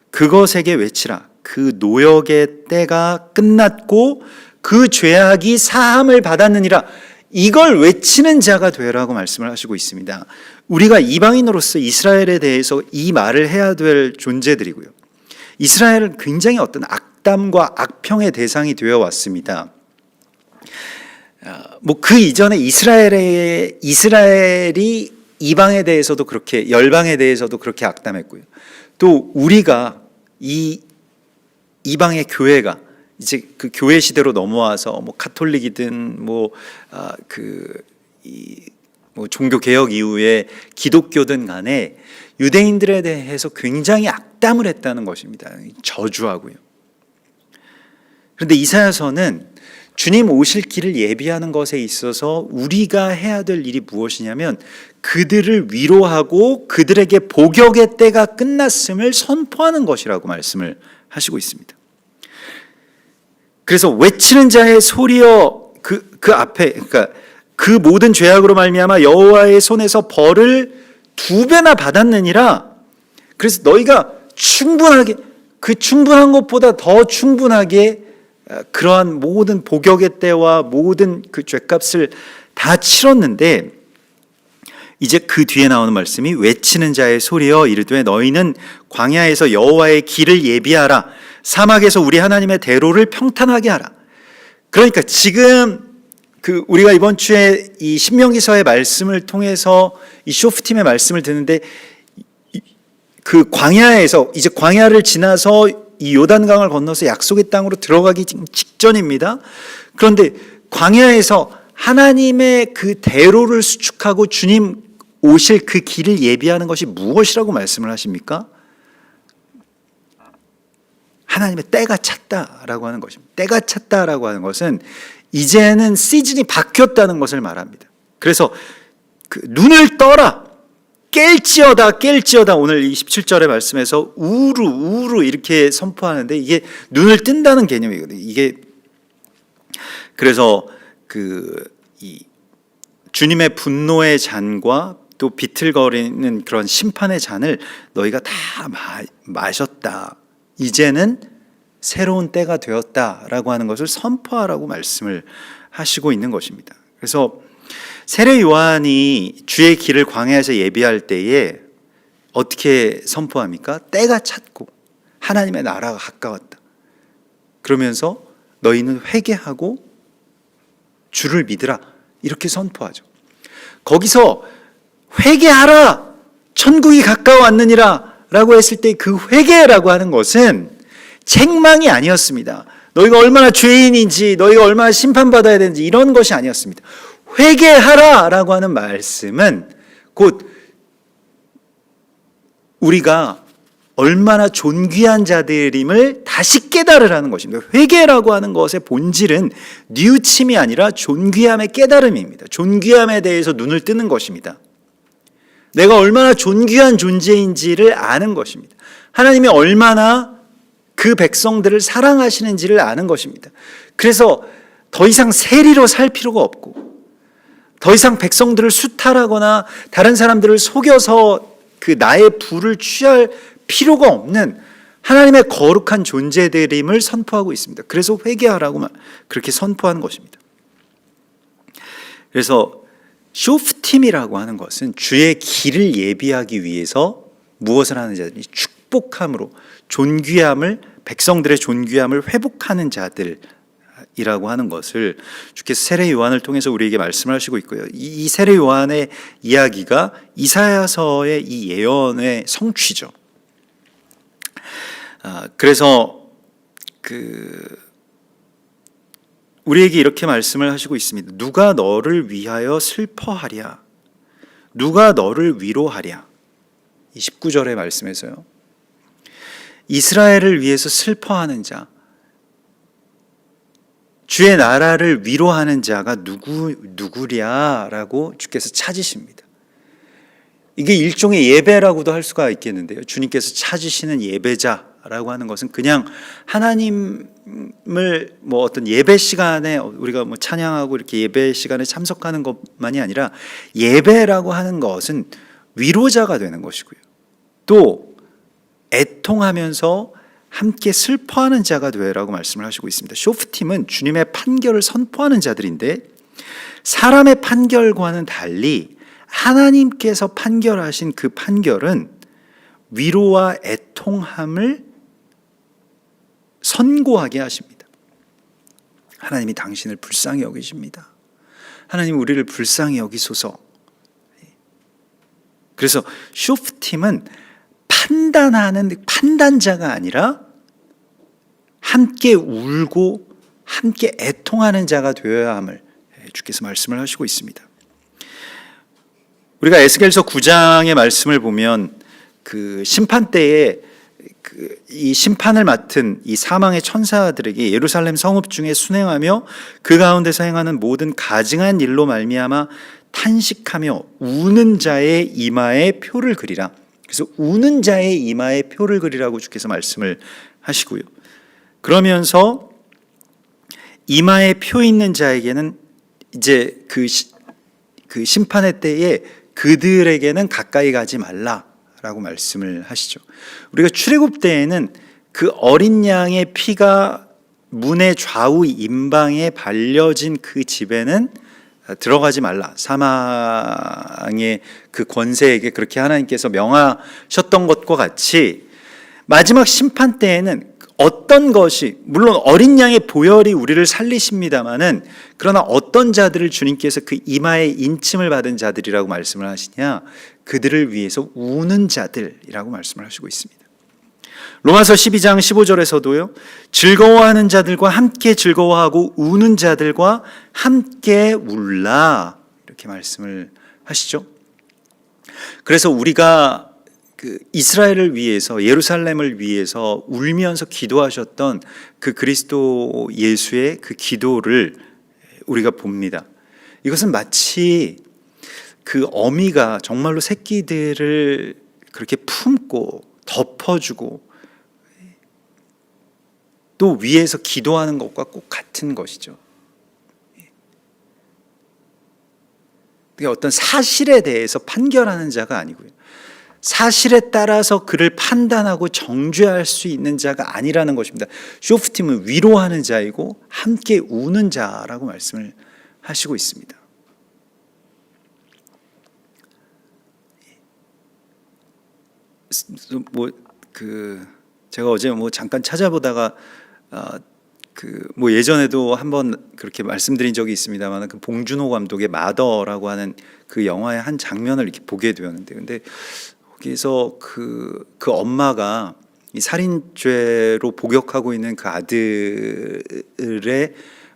그것에게 외치라. 그 노역의 때가 끝났고 그 죄악이 사함을 받았느니라. 이걸 외치는 자가 되라고 말씀을 하시고 있습니다. 우리가 이방인으로서 이스라엘에 대해서 이 말을 해야 될 존재들이고요. 이스라엘은 굉장히 어떤 악담과 악평의 대상이 되어 왔습니다. 뭐 그 이전에 이스라엘이 이방에 대해서도 그렇게, 열방에 대해서도 그렇게 악담했고요. 또 우리가 이방의 교회가 이제 그 교회 시대로 넘어와서 뭐 카톨릭이든 뭐 종교 개혁 이후에 기독교든 간에 유대인들에 대해서 굉장히 악담을 했다는 것입니다. 저주하고요. 그런데 이사야서는 주님 오실 길을 예비하는 것에 있어서 우리가 해야 될 일이 무엇이냐면 그들을 위로하고 그들에게 복역의 때가 끝났음을 선포하는 것이라고 말씀을 하시고 있습니다. 그래서 외치는 자의 소리여, 그 앞에, 그러니까 그 모든 죄악으로 말미암아 여호와의 손에서 벌을 2배나 받았느니라. 그래서 너희가 충분하게, 그 충분한 것보다 더 충분하게 그러한 모든 복역의 때와 모든 그 죄값을 다 치렀는데, 이제 그 뒤에 나오는 말씀이 외치는 자의 소리여 이르되 너희는 광야에서 여호와의 길을 예비하라. 사막에서 우리 하나님의 대로를 평탄하게 하라. 그러니까 지금 우리가 이번 주에 이 신명기서의 말씀을 통해서 이 쇼프팀의 말씀을 듣는데, 그 광야에서 이제 광야를 지나서 이 요단강을 건너서 약속의 땅으로 들어가기 직전입니다. 그런데 광야에서 하나님의 그 대로를 수축하고 주님 오실 그 길을 예비하는 것이 무엇이라고 말씀을 하십니까? 하나님의 때가 찼다라고 하는 것입니다. 때가 찼다라고 하는 것은 이제는 시즌이 바뀌었다는 것을 말합니다. 그래서 눈을 떠라, 깰지어다 오늘 이 17절의 말씀에서 우루 이렇게 선포하는데 이게 눈을 뜬다는 개념이거든요. 이게 그래서 이 주님의 분노의 잔과 또 비틀거리는 그런 심판의 잔을 너희가 다 마셨다. 이제는 새로운 때가 되었다라고 하는 것을 선포하라고 말씀을 하시고 있는 것입니다. 그래서 세례 요한이 주의 길을 광야에서 예비할 때에 어떻게 선포합니까? 때가 찼고 하나님의 나라가 가까웠다. 그러면서 너희는 회개하고 주를 믿으라 이렇게 선포하죠. 거기서 회개하라, 천국이 가까워왔느니라 라고 했을 때 그 회개라고 하는 것은 책망이 아니었습니다. 너희가 얼마나 죄인인지, 너희가 얼마나 심판받아야 되는지 이런 것이 아니었습니다. 회개하라 라고 하는 말씀은 곧 우리가 얼마나 존귀한 자들임을 다시 깨달으라는 것입니다. 회개라고 하는 것의 본질은 뉘우침이 아니라 존귀함의 깨달음입니다. 존귀함에 대해서 눈을 뜨는 것입니다. 내가 얼마나 존귀한 존재인지를 아는 것입니다. 하나님이 얼마나 그 백성들을 사랑하시는지를 아는 것입니다. 그래서 더 이상 세리로 살 필요가 없고 더 이상 백성들을 수탈하거나 다른 사람들을 속여서 그 나의 부를 취할 필요가 없는 하나님의 거룩한 존재들임을 선포하고 있습니다. 그래서 회개하라고 그렇게 선포하는 것입니다. 그래서 쇼프팀이라고 하는 것은 주의 길을 예비하기 위해서 무엇을 하는 자들이 축복함으로 존귀함을, 백성들의 존귀함을 회복하는 자들이라고 하는 것을 주께서 세례 요한을 통해서 우리에게 말씀을 하시고 있고요. 이 세례 요한의 이야기가 이사야서의 이 예언의 성취죠. 그래서 우리에게 이렇게 말씀을 하시고 있습니다. 누가 너를 위하여 슬퍼하랴? 누가 너를 위로하랴? 이 19절의 말씀에서요. 이스라엘을 위해서 슬퍼하는 자, 주의 나라를 위로하는 자가 누구랴라고 주께서 찾으십니다. 이게 일종의 예배라고도 할 수가 있겠는데요. 주님께서 찾으시는 예배자라고 하는 것은 그냥 하나님을 어떤 예배 시간에 우리가 찬양하고 이렇게 예배 시간에 참석하는 것만이 아니라 예배라고 하는 것은 위로자가 되는 것이고요. 또 애통하면서 함께 슬퍼하는 자가 되라고 말씀을 하시고 있습니다. 쇼프팀은 주님의 판결을 선포하는 자들인데 사람의 판결과는 달리 하나님께서 판결하신 그 판결은 위로와 애통함을 선고하게 하십니다. 하나님이 당신을 불쌍히 여기십니다. 하나님 우리를 불쌍히 여기소서. 그래서 쇼프팀은 판단하는 판단자가 아니라 함께 울고 함께 애통하는 자가 되어야 함을 주께서 말씀을 하시고 있습니다. 우리가 에스겔서 9장의 말씀을 보면 그 심판 때에 이 심판을 맡은 이 사망의 천사들에게 예루살렘 성읍 중에 순행하며 그 가운데서 행하는 모든 가증한 일로 말미암아 탄식하며 우는 자의 이마에 표를 그리라. 그래서 우는 자의 이마에 표를 그리라고 주께서 말씀을 하시고요. 그러면서 이마에 표 있는 자에게는 이제 그 심판의 때에 그들에게는 가까이 가지 말라라고 말씀을 하시죠. 우리가 출애굽 때에는 그 어린 양의 피가 문의 좌우 임방에 발려진 그 집에는 들어가지 말라. 사망의 그 권세에게 그렇게 하나님께서 명하셨던 것과 같이 마지막 심판 때에는 어떤 것이, 물론 어린 양의 보혈이 우리를 살리십니다마는 그러나 어떤 자들을 주님께서 그 이마에 인침을 받은 자들이라고 말씀을 하시냐? 그들을 위해서 우는 자들이라고 말씀을 하시고 있습니다. 로마서 12장 15절에서도요. 즐거워하는 자들과 함께 즐거워하고 우는 자들과 함께 울라. 이렇게 말씀을 하시죠. 그래서 우리가 그 이스라엘을 위해서, 예루살렘을 위해서 울면서 기도하셨던 그 그리스도 예수의 그 기도를 우리가 봅니다. 이것은 마치 그 어미가 정말로 새끼들을 그렇게 품고 덮어주고 또 위에서 기도하는 것과 꼭 같은 것이죠. 어떤 사실에 대해서 판결하는 자가 아니고요. 사실에 따라서 그를 판단하고 정죄할 수 있는 자가 아니라는 것입니다. 쇼프팀은 위로하는 자이고 함께 우는 자라고 말씀을 하시고 있습니다. 제가 어제 잠깐 찾아보다가 예전에도 한번 그렇게 말씀드린 적이 있습니다만 그 봉준호 감독의 마더라고 하는 그 영화의 한 장면을 이렇게 보게 되었는데, 근데 거기서 그 엄마가 이 살인죄로 복역하고 있는 그 아들의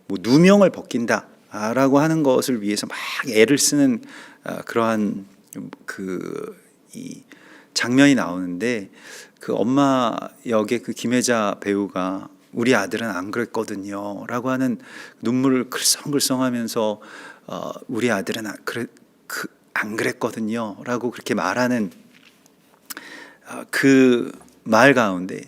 누명을 벗긴다라고 하는 것을 위해서 막 애를 쓰는 그러한 이 장면이 나오는데, 그 엄마 역의 그 김혜자 배우가 우리 아들은 안 그랬거든요 라고 하는, 눈물을 글썽글썽하면서 우리 아들은 안 그랬거든요 라고 그렇게 말하는 그 말 가운데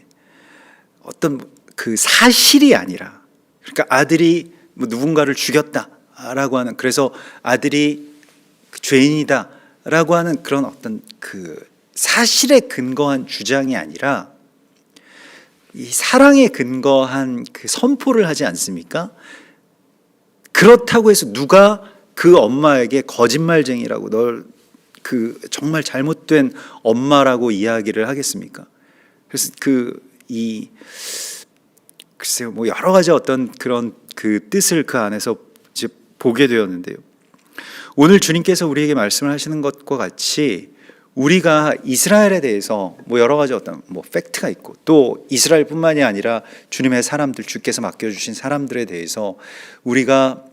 어떤 그 사실이 아니라, 그러니까 아들이 누군가를 죽였다라고 하는, 그래서 아들이 죄인이다라고 하는 그런 어떤 그 사실에 근거한 주장이 아니라 이 사랑에 근거한 그 선포를 하지 않습니까? 그렇다고 해서 누가 그 엄마에게 거짓말쟁이라고, 널 그 정말 잘못된 엄마라고 이야기를 하겠습니까? 그래서 글쎄요, 뭐 여러 가지 어떤 그런 그 뜻을 그 안에서 이제 보게 되었는데요. 오늘 주님께서 우리에게 말씀을 하시는 것과 같이 우리가 이스라엘에 대해서 뭐 여러 가지 어떤 뭐 팩트가 있고, 또 이스라엘뿐만이 아니라 주님의 사람들, 주께서 맡겨주신 사람들에 대해서 우리가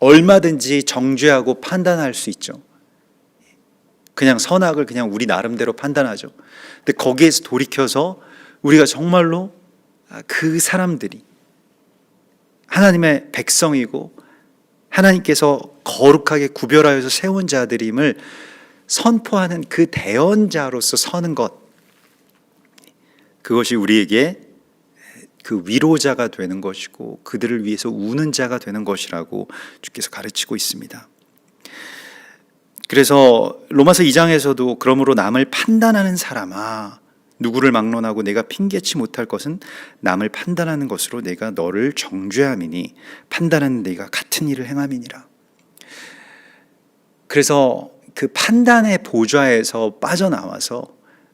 얼마든지 정죄하고 판단할 수 있죠. 그냥 선악을 그냥 우리 나름대로 판단하죠. 근데 거기에서 돌이켜서 우리가 정말로 그 사람들이 하나님의 백성이고 하나님께서 거룩하게 구별하여서 세운 자들임을 선포하는 그 대언자로서 서는 것, 그것이 우리에게 그 위로자가 되는 것이고 그들을 위해서 우는 자가 되는 것이라고 주께서 가르치고 있습니다. 그래서 로마서 2장에서도 그러므로 남을 판단하는 사람아, 누구를 막론하고 내가 핑계치 못할 것은 남을 판단하는 것으로 내가 너를 정죄함이니 판단하는 내가 같은 일을 행함이니라. 그래서 그 판단의 보좌에서 빠져나와서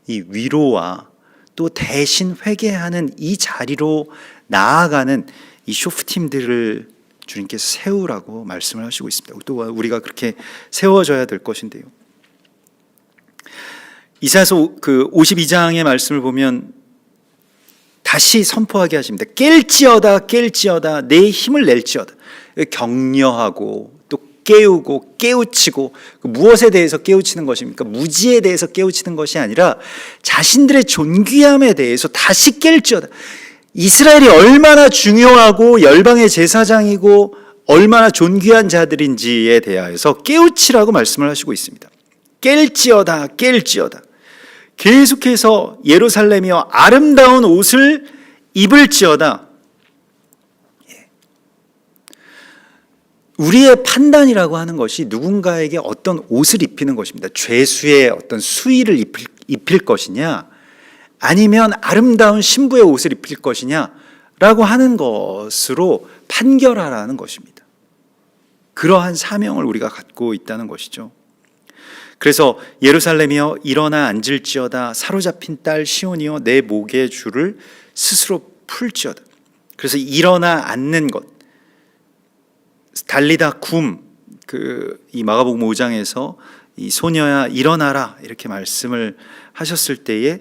이 위로와 또 대신 회개하는 이 자리로 나아가는 이 쇼프팀들을 주님께서 세우라고 말씀을 하시고 있습니다. 또 우리가 그렇게 세워져야 될 것인데요. 이사야서 그 52장의 말씀을 보면 다시 선포하게 하십니다. 깰지어다 깰지어다 내 힘을 낼지어다. 격려하고 또 깨우고 깨우치고, 무엇에 대해서 깨우치는 것입니까? 무지에 대해서 깨우치는 것이 아니라 자신들의 존귀함에 대해서 다시 깰지어다. 이스라엘이 얼마나 중요하고 열방의 제사장이고 얼마나 존귀한 자들인지에 대하여서 깨우치라고 말씀을 하시고 있습니다. 깰지어다 깰지어다. 계속해서 예루살렘이여 아름다운 옷을 입을지어다. 우리의 판단이라고 하는 것이 누군가에게 어떤 옷을 입히는 것입니다. 죄수의 어떤 수의를 입힐 것이냐, 아니면 아름다운 신부의 옷을 입힐 것이냐라고 하는 것으로 판결하라는 것입니다. 그러한 사명을 우리가 갖고 있다는 것이죠. 그래서 예루살렘이여 일어나 앉을지어다 사로잡힌 딸 시온이여 내 목의 줄을 스스로 풀지어다. 그래서 일어나 앉는 것, 달리다 굼, 이 마가복음 5장에서 이 소녀야 일어나라 이렇게 말씀을 하셨을 때에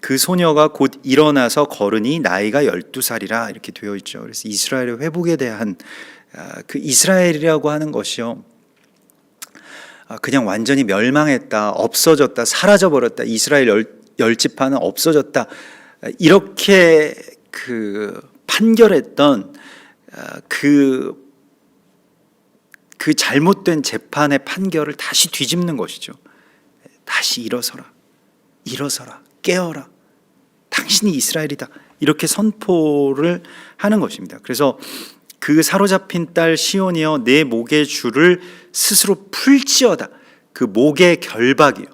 그 소녀가 곧 일어나서 걸으니 나이가 12살이라 이렇게 되어 있죠. 그래서 이스라엘의 회복에 대한 그 이스라엘이라고 하는 것이요, 그냥 완전히 멸망했다, 없어졌다, 사라져버렸다, 이스라엘 열 지파는 없어졌다, 이렇게 그 판결했던 그 잘못된 재판의 판결을 다시 뒤집는 것이죠. 다시 일어서라, 일어서라, 깨어라, 당신이 이스라엘이다, 이렇게 선포를 하는 것입니다. 그래서 그 사로잡힌 딸 시온이여 내 목의 줄을 스스로 풀지어다. 그 목의 결박이요,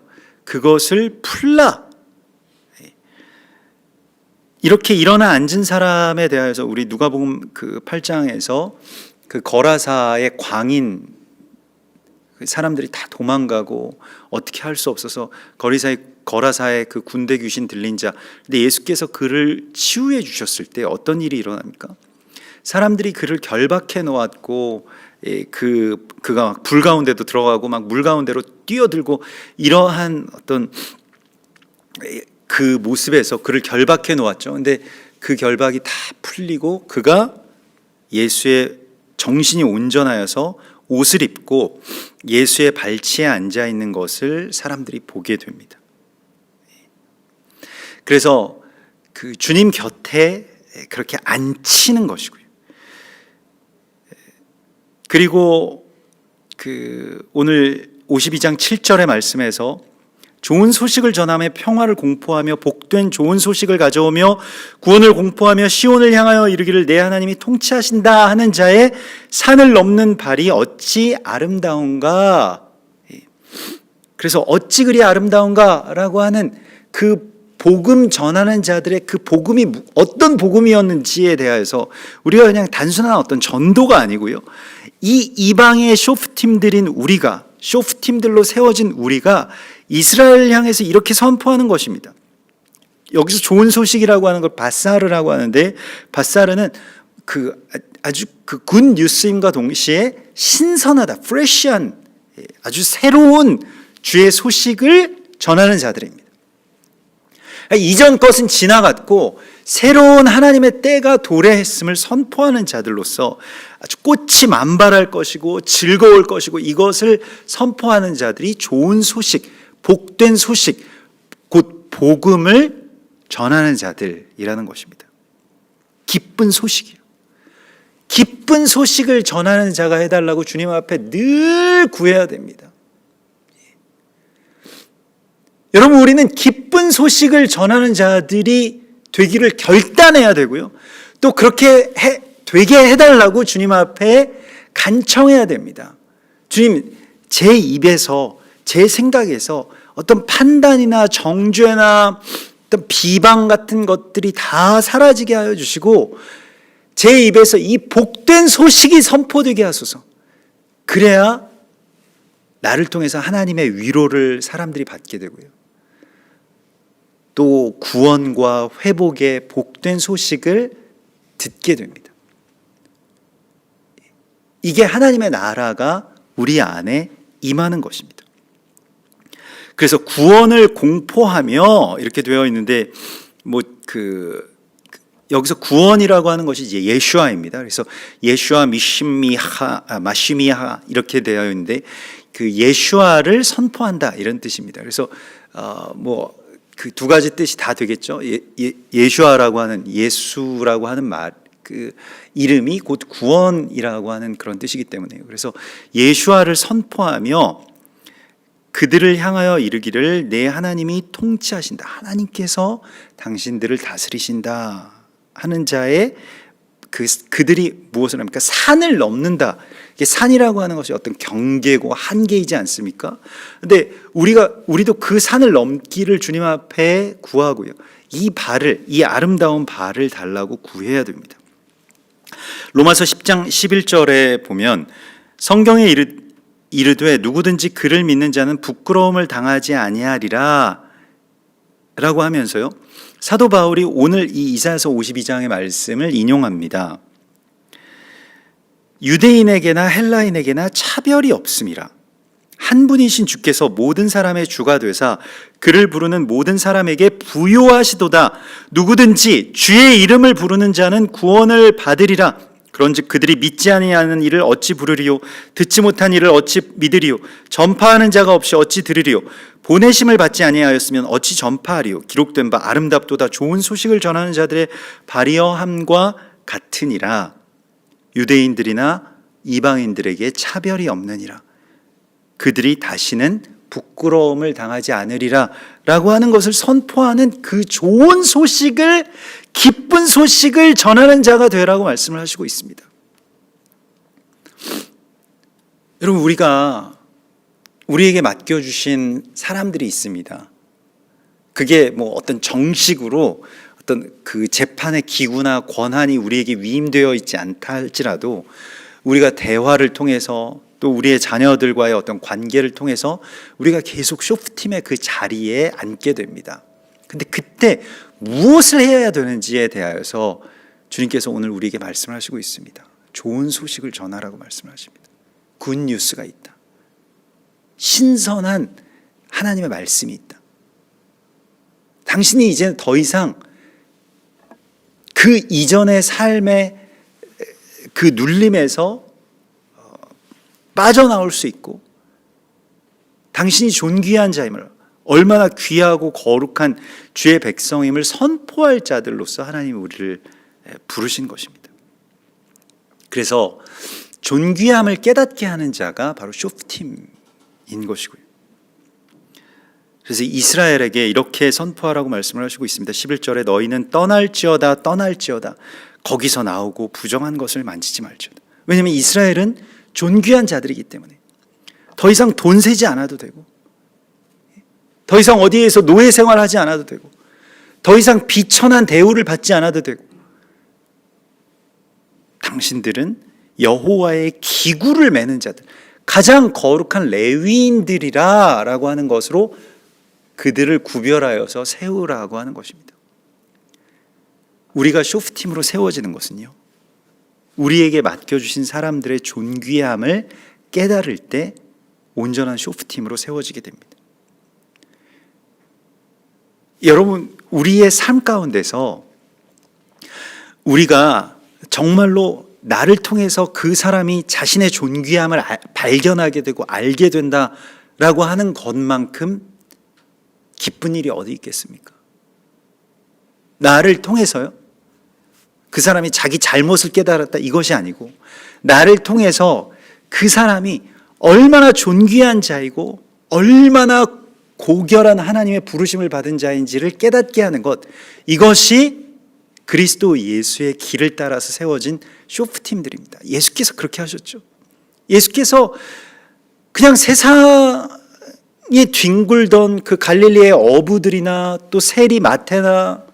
그것을 풀라. 이렇게 일어나 앉은 사람에 대하여서 우리 누가복음 그 8장에서 그 거라사의 광인 사람들이 다 도망가고 어떻게 할 수 없어서 거라사의 그 군대 귀신 들린 자, 근데 예수께서 그를 치유해 주셨을 때 어떤 일이 일어납니까? 사람들이 그를 결박해 놓았고 그가 막 불 가운데도 들어가고 막 물 가운데로 뛰어들고 이러한 어떤 그 모습에서 그를 결박해 놓았죠. 근데 그 결박이 다 풀리고 그가 예수의 정신이 온전하여서 옷을 입고 예수의 발치에 앉아 있는 것을 사람들이 보게 됩니다. 그래서 그 주님 곁에 그렇게 앉히는 것이고요. 그리고 그 오늘 52장 7절의 말씀에서 좋은 소식을 전하며 평화를 공포하며 복된 좋은 소식을 가져오며 구원을 공포하며 시온을 향하여 이르기를 내 하나님이 통치하신다 하는 자의 산을 넘는 발이 어찌 아름다운가. 그래서 어찌 그리 아름다운가 라고 하는 그 복음 전하는 자들의 그 복음이 어떤 복음이었는지에 대해서 우리가 그냥 단순한 어떤 전도가 아니고요. 이 이방의 쇼프팀들인 우리가, 쇼프팀들로 세워진 우리가 이스라엘을 향해서 이렇게 선포하는 것입니다. 여기서 좋은 소식이라고 하는 걸 바사르라고 하는데, 바사르는 아주 굿 뉴스임과 동시에 신선하다, 프레시한, 아주 새로운 주의 소식을 전하는 자들입니다. 이전 것은 지나갔고 새로운 하나님의 때가 도래했음을 선포하는 자들로서 아주 꽃이 만발할 것이고 즐거울 것이고 이것을 선포하는 자들이 좋은 소식, 복된 소식, 곧 복음을 전하는 자들이라는 것입니다. 기쁜 소식이요. 기쁜 소식을 전하는 자가 해달라고 주님 앞에 늘 구해야 됩니다. 여러분, 우리는 기쁜 소식을 전하는 자들이 되기를 결단해야 되고요. 또 그렇게 되게 해달라고 주님 앞에 간청해야 됩니다. 주님, 제 입에서, 제 생각에서 어떤 판단이나 정죄나 어떤 비방 같은 것들이 다 사라지게 하여 주시고 제 입에서 이 복된 소식이 선포되게 하소서. 그래야 나를 통해서 하나님의 위로를 사람들이 받게 되고요. 또 구원과 회복의 복된 소식을 듣게 됩니다. 이게 하나님의 나라가 우리 안에 임하는 것입니다. 그래서 구원을 공포하며 이렇게 되어 있는데 여기서 구원이라고 하는 것이 이제 예슈아입니다. 그래서 예슈아 마시미하 이렇게 되어 있는데 그 예슈아를 선포한다 이런 뜻입니다. 그래서 그 두 가지 뜻이 다 되겠죠. 예슈아라고 하는 예수라고 하는 말, 그 이름이 곧 구원이라고 하는 그런 뜻이기 때문에요. 그래서 예슈아를 선포하며 그들을 향하여 이르기를 내 하나님이 통치하신다. 하나님께서 당신들을 다스리신다 하는 자의 그들이 무엇을 합니까? 산을 넘는다. 이게 산이라고 하는 것이 어떤 경계고 한계이지 않습니까? 근데 우리도 그 산을 넘기를 주님 앞에 구하고요. 이 아름다운 발을 달라고 구해야 됩니다. 로마서 10장 11절에 보면 성경에 이르되 누구든지 그를 믿는 자는 부끄러움을 당하지 아니하리라 라고 하면서요. 사도 바울이 오늘 이 이사야서 52장의 말씀을 인용합니다. 유대인에게나 헬라인에게나 차별이 없음이라. 한 분이신 주께서 모든 사람의 주가 되사 그를 부르는 모든 사람에게 부요하시도다. 누구든지 주의 이름을 부르는 자는 구원을 받으리라. 그런즉 그들이 믿지 아니하는 일을 어찌 부르리요? 듣지 못한 일을 어찌 믿으리요? 전파하는 자가 없이 어찌 들으리요? 보내심을 받지 아니하였으면 어찌 전파하리요? 기록된 바 아름답도다. 좋은 소식을 전하는 자들의 발휘함과 같으니라. 유대인들이나 이방인들에게 차별이 없느니라. 그들이 다시는 부끄러움을 당하지 않으리라 라고 하는 것을 선포하는 그 좋은 소식을, 기쁜 소식을 전하는 자가 되라고 말씀을 하시고 있습니다. 여러분, 우리에게 맡겨주신 사람들이 있습니다. 그게 어떤 정식으로 어떤 그 재판의 기구나 권한이 우리에게 위임되어 있지 않다 할지라도 우리가 대화를 통해서 또 우리의 자녀들과의 어떤 관계를 통해서 우리가 계속 쇼프팀의 그 자리에 앉게 됩니다. 근데 그때 무엇을 해야 되는지에 대하여서 주님께서 오늘 우리에게 말씀을 하시고 있습니다. 좋은 소식을 전하라고 말씀을 하십니다. 굿 뉴스가 있다. 신선한 하나님의 말씀이 있다. 당신이 이제 더 이상 그 이전의 삶의 그 눌림에서 빠져나올 수 있고 당신이 존귀한 자임을, 얼마나 귀하고 거룩한 주의 백성임을 선포할 자들로서 하나님이 우리를 부르신 것입니다. 그래서 존귀함을 깨닫게 하는 자가 바로 쇼프팀인 것이고요. 그래서 이스라엘에게 이렇게 선포하라고 말씀을 하시고 있습니다. 11절에 너희는 떠날지어다 거기서 나오고 부정한 것을 만지지 말지어다. 왜냐하면 이스라엘은 존귀한 자들이기 때문에 더 이상 돈 세지 않아도 되고 더 이상 어디에서 노예 생활하지 않아도 되고 더 이상 비천한 대우를 받지 않아도 되고, 당신들은 여호와의 기구를 매는 자들, 가장 거룩한 레위인들이라 라고 하는 것으로 그들을 구별하여서 세우라고 하는 것입니다. 우리가 쇼프팀으로 세워지는 것은요, 우리에게 맡겨주신 사람들의 존귀함을 깨달을 때 온전한 쇼프팀으로 세워지게 됩니다. 여러분, 우리의 삶 가운데서 우리가 정말로 나를 통해서 그 사람이 자신의 존귀함을 발견하게 되고 알게 된다라고 하는 것만큼 기쁜 일이 어디 있겠습니까? 나를 통해서요? 그 사람이 자기 잘못을 깨달았다 이것이 아니고, 나를 통해서 그 사람이 얼마나 존귀한 자이고 얼마나 고결한 하나님의 부르심을 받은 자인지를 깨닫게 하는 것, 이것이 그리스도 예수의 길을 따라서 세워진 쇼프팀들입니다. 예수께서 그렇게 하셨죠. 예수께서 그냥 세상에 뒹굴던 그 갈릴리의 어부들이나 또 세리 마태나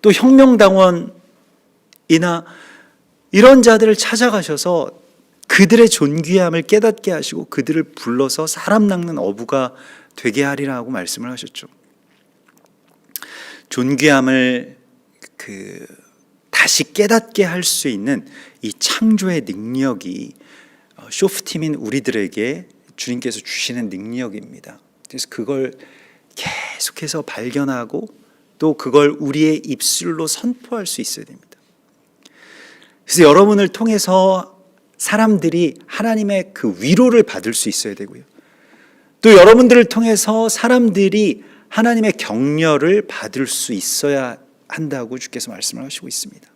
또 혁명당원이나 이런 자들을 찾아가셔서 그들의 존귀함을 깨닫게 하시고 그들을 불러서 사람 낚는 어부가 되게 하리라고 말씀을 하셨죠. 존귀함을 다시 깨닫게 할 수 있는 이 창조의 능력이 쇼프팀인 우리들에게 주님께서 주시는 능력입니다. 그래서 그걸 계속해서 발견하고 또 그걸 우리의 입술로 선포할 수 있어야 됩니다. 그래서 여러분을 통해서 사람들이 하나님의 그 위로를 받을 수 있어야 되고요. 또 여러분들을 통해서 사람들이 하나님의 격려를 받을 수 있어야 한다고 주께서 말씀을 하시고 있습니다.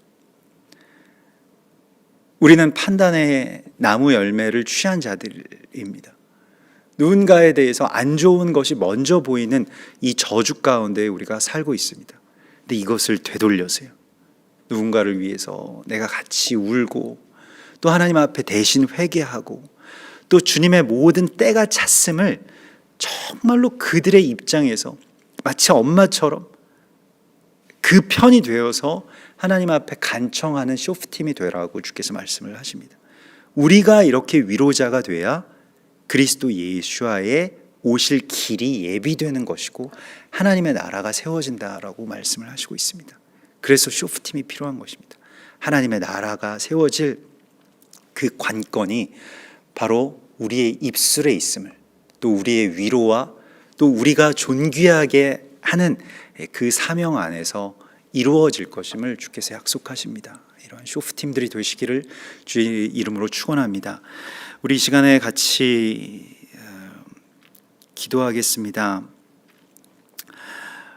우리는 판단의 나무 열매를 취한 자들입니다. 누군가에 대해서 안 좋은 것이 먼저 보이는 이 저주 가운데 우리가 살고 있습니다. 근데 이것을 되돌려세요. 누군가를 위해서 내가 같이 울고 또 하나님 앞에 대신 회개하고 또 주님의 모든 때가 찼음을 정말로 그들의 입장에서 마치 엄마처럼 그 편이 되어서 하나님 앞에 간청하는 쇼프팀이 되라고 주께서 말씀을 하십니다. 우리가 이렇게 위로자가 돼야 그리스도 예수와의 오실 길이 예비되는 것이고 하나님의 나라가 세워진다라고 말씀을 하시고 있습니다. 그래서 쇼프팀이 필요한 것입니다. 하나님의 나라가 세워질 그 관건이 바로 우리의 입술에 있음을, 또 우리의 위로와 또 우리가 존귀하게 하는 그 사명 안에서 이루어질 것임을 주께서 약속하십니다. 이러한 쇼프팀들이 되시기를 주의 이름으로 축원합니다. 우리 이 시간에 같이 기도하겠습니다.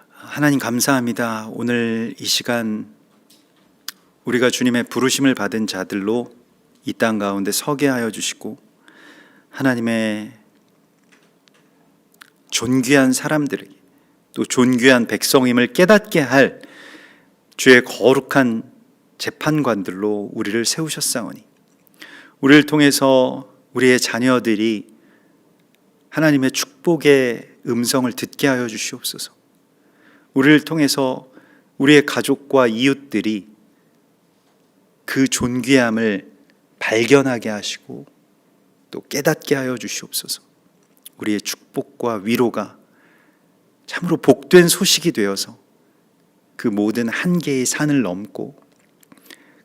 하나님 감사합니다. 오늘 이 시간 우리가 주님의 부르심을 받은 자들로 이 땅 가운데 서게 하여 주시고 하나님의 존귀한 사람들에게 또 존귀한 백성임을 깨닫게 할 주의 거룩한 재판관들로 우리를 세우셨사오니 우리를 통해서 우리의 자녀들이 하나님의 축복의 음성을 듣게 하여 주시옵소서. 우리를 통해서 우리의 가족과 이웃들이 그 존귀함을 발견하게 하시고 또 깨닫게 하여 주시옵소서. 우리의 축복과 위로가 참으로 복된 소식이 되어서 그 모든 한계의 산을 넘고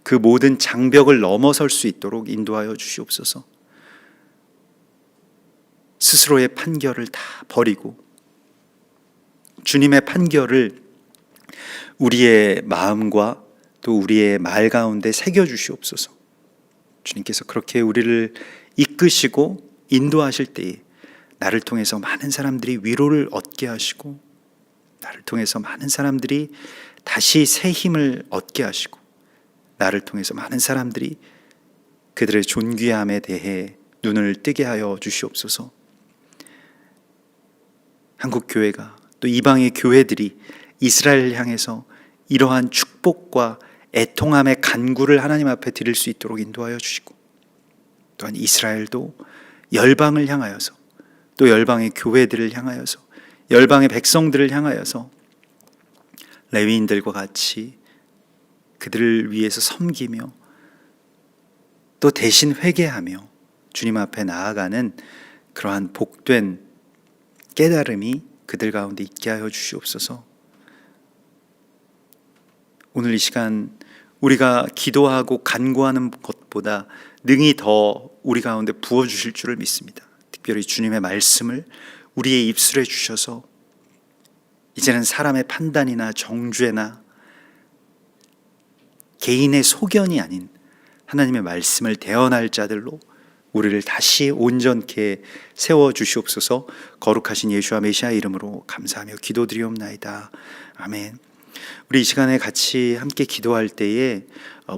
그 모든 장벽을 넘어설 수 있도록 인도하여 주시옵소서. 스스로의 판결을 다 버리고 주님의 판결을 우리의 마음과 또 우리의 말 가운데 새겨 주시옵소서. 주님께서 그렇게 우리를 이끄시고 인도하실 때에 나를 통해서 많은 사람들이 위로를 얻게 하시고 나를 통해서 많은 사람들이 다시 새 힘을 얻게 하시고 나를 통해서 많은 사람들이 그들의 존귀함에 대해 눈을 뜨게 하여 주시옵소서. 한국교회가 또 이방의 교회들이 이스라엘을 향해서 이러한 축복과 애통함의 간구를 하나님 앞에 드릴 수 있도록 인도하여 주시고 또한 이스라엘도 열방을 향하여서 또 열방의 교회들을 향하여서 열방의 백성들을 향하여서 레위인들과 같이 그들을 위해서 섬기며 또 대신 회개하며 주님 앞에 나아가는 그러한 복된 깨달음이 그들 가운데 있게 하여 주시옵소서. 오늘 이 시간 우리가 기도하고 간구하는 것보다 능히 더 우리 가운데 부어주실 줄을 믿습니다. 특별히 주님의 말씀을 우리의 입술에 주셔서 이제는 사람의 판단이나 정죄나 개인의 소견이 아닌 하나님의 말씀을 대언할 자들로 우리를 다시 온전케 세워주시옵소서. 거룩하신 예수와 메시아 이름으로 감사하며 기도드리옵나이다. 아멘. 우리 이 시간에 같이 함께 기도할 때에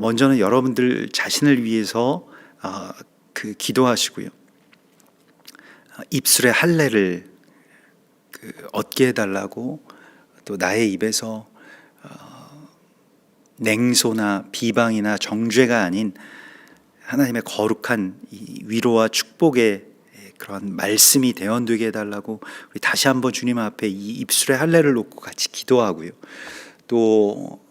먼저는 여러분들 자신을 위해서 기도하시고요. 입술의 할례를 얻게 해달라고 또 나의 입에서 냉소나 비방이나 정죄가 아닌 하나님의 거룩한 이 위로와 축복의 그런 말씀이 대언되게 해달라고 우리 다시 한번 주님 앞에 이 입술의 할례를 놓고 같이 기도하고요. 또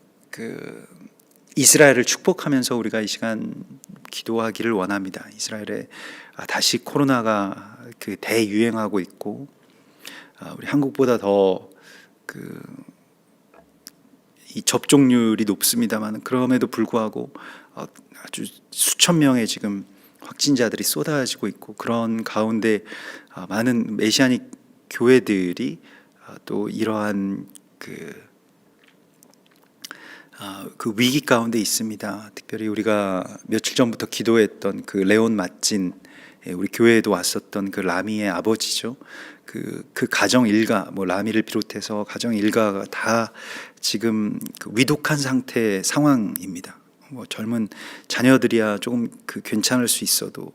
이스라엘을 축복하면서 우리가 이 시간 기도하기를 원합니다. 이스라엘에 다시 코로나가 대유행하고 있고 우리 한국보다 더 이 접종률이 높습니다만 그럼에도 불구하고 아주 수천 명의 지금 확진자들이 쏟아지고 있고 그런 가운데 많은 메시아닉 교회들이 또 이러한 그 위기 가운데 있습니다. 특별히 우리가 며칠 전부터 기도했던 그 레온 맛진 우리 교회에도 왔었던 그 라미의 아버지죠. 그 가정 일가, 라미를 비롯해서 가정 일가가 다 지금 위독한 상황입니다. 젊은 자녀들이야 조금 괜찮을 수 있어도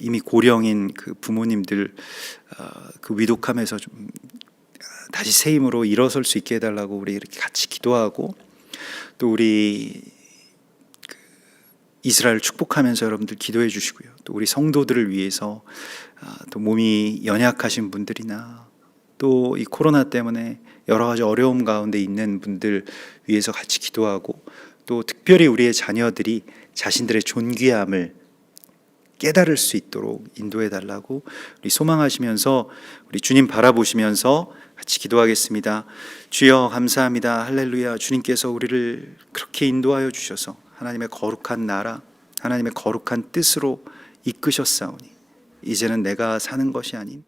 이미 고령인 부모님들 위독함에서 좀 다시 새 힘으로 일어설 수 있게 해달라고 우리 이렇게 같이 기도하고 또 우리 이스라엘 축복하면서 여러분들 기도해 주시고요. 또 우리 성도들을 위해서 또 몸이 연약하신 분들이나 또 이 코로나 때문에 여러 가지 어려움 가운데 있는 분들 위해서 같이 기도하고 또 특별히 우리의 자녀들이 자신들의 존귀함을 깨달을 수 있도록 인도해 달라고 우리 소망하시면서 우리 주님 바라보시면서 같이 기도하겠습니다. 주여 감사합니다. 할렐루야. 주님께서 우리를 그렇게 인도하여 주셔서 하나님의 거룩한 나라, 하나님의 거룩한 뜻으로 이끄셨사오니 이제는 내가 사는 것이 아닌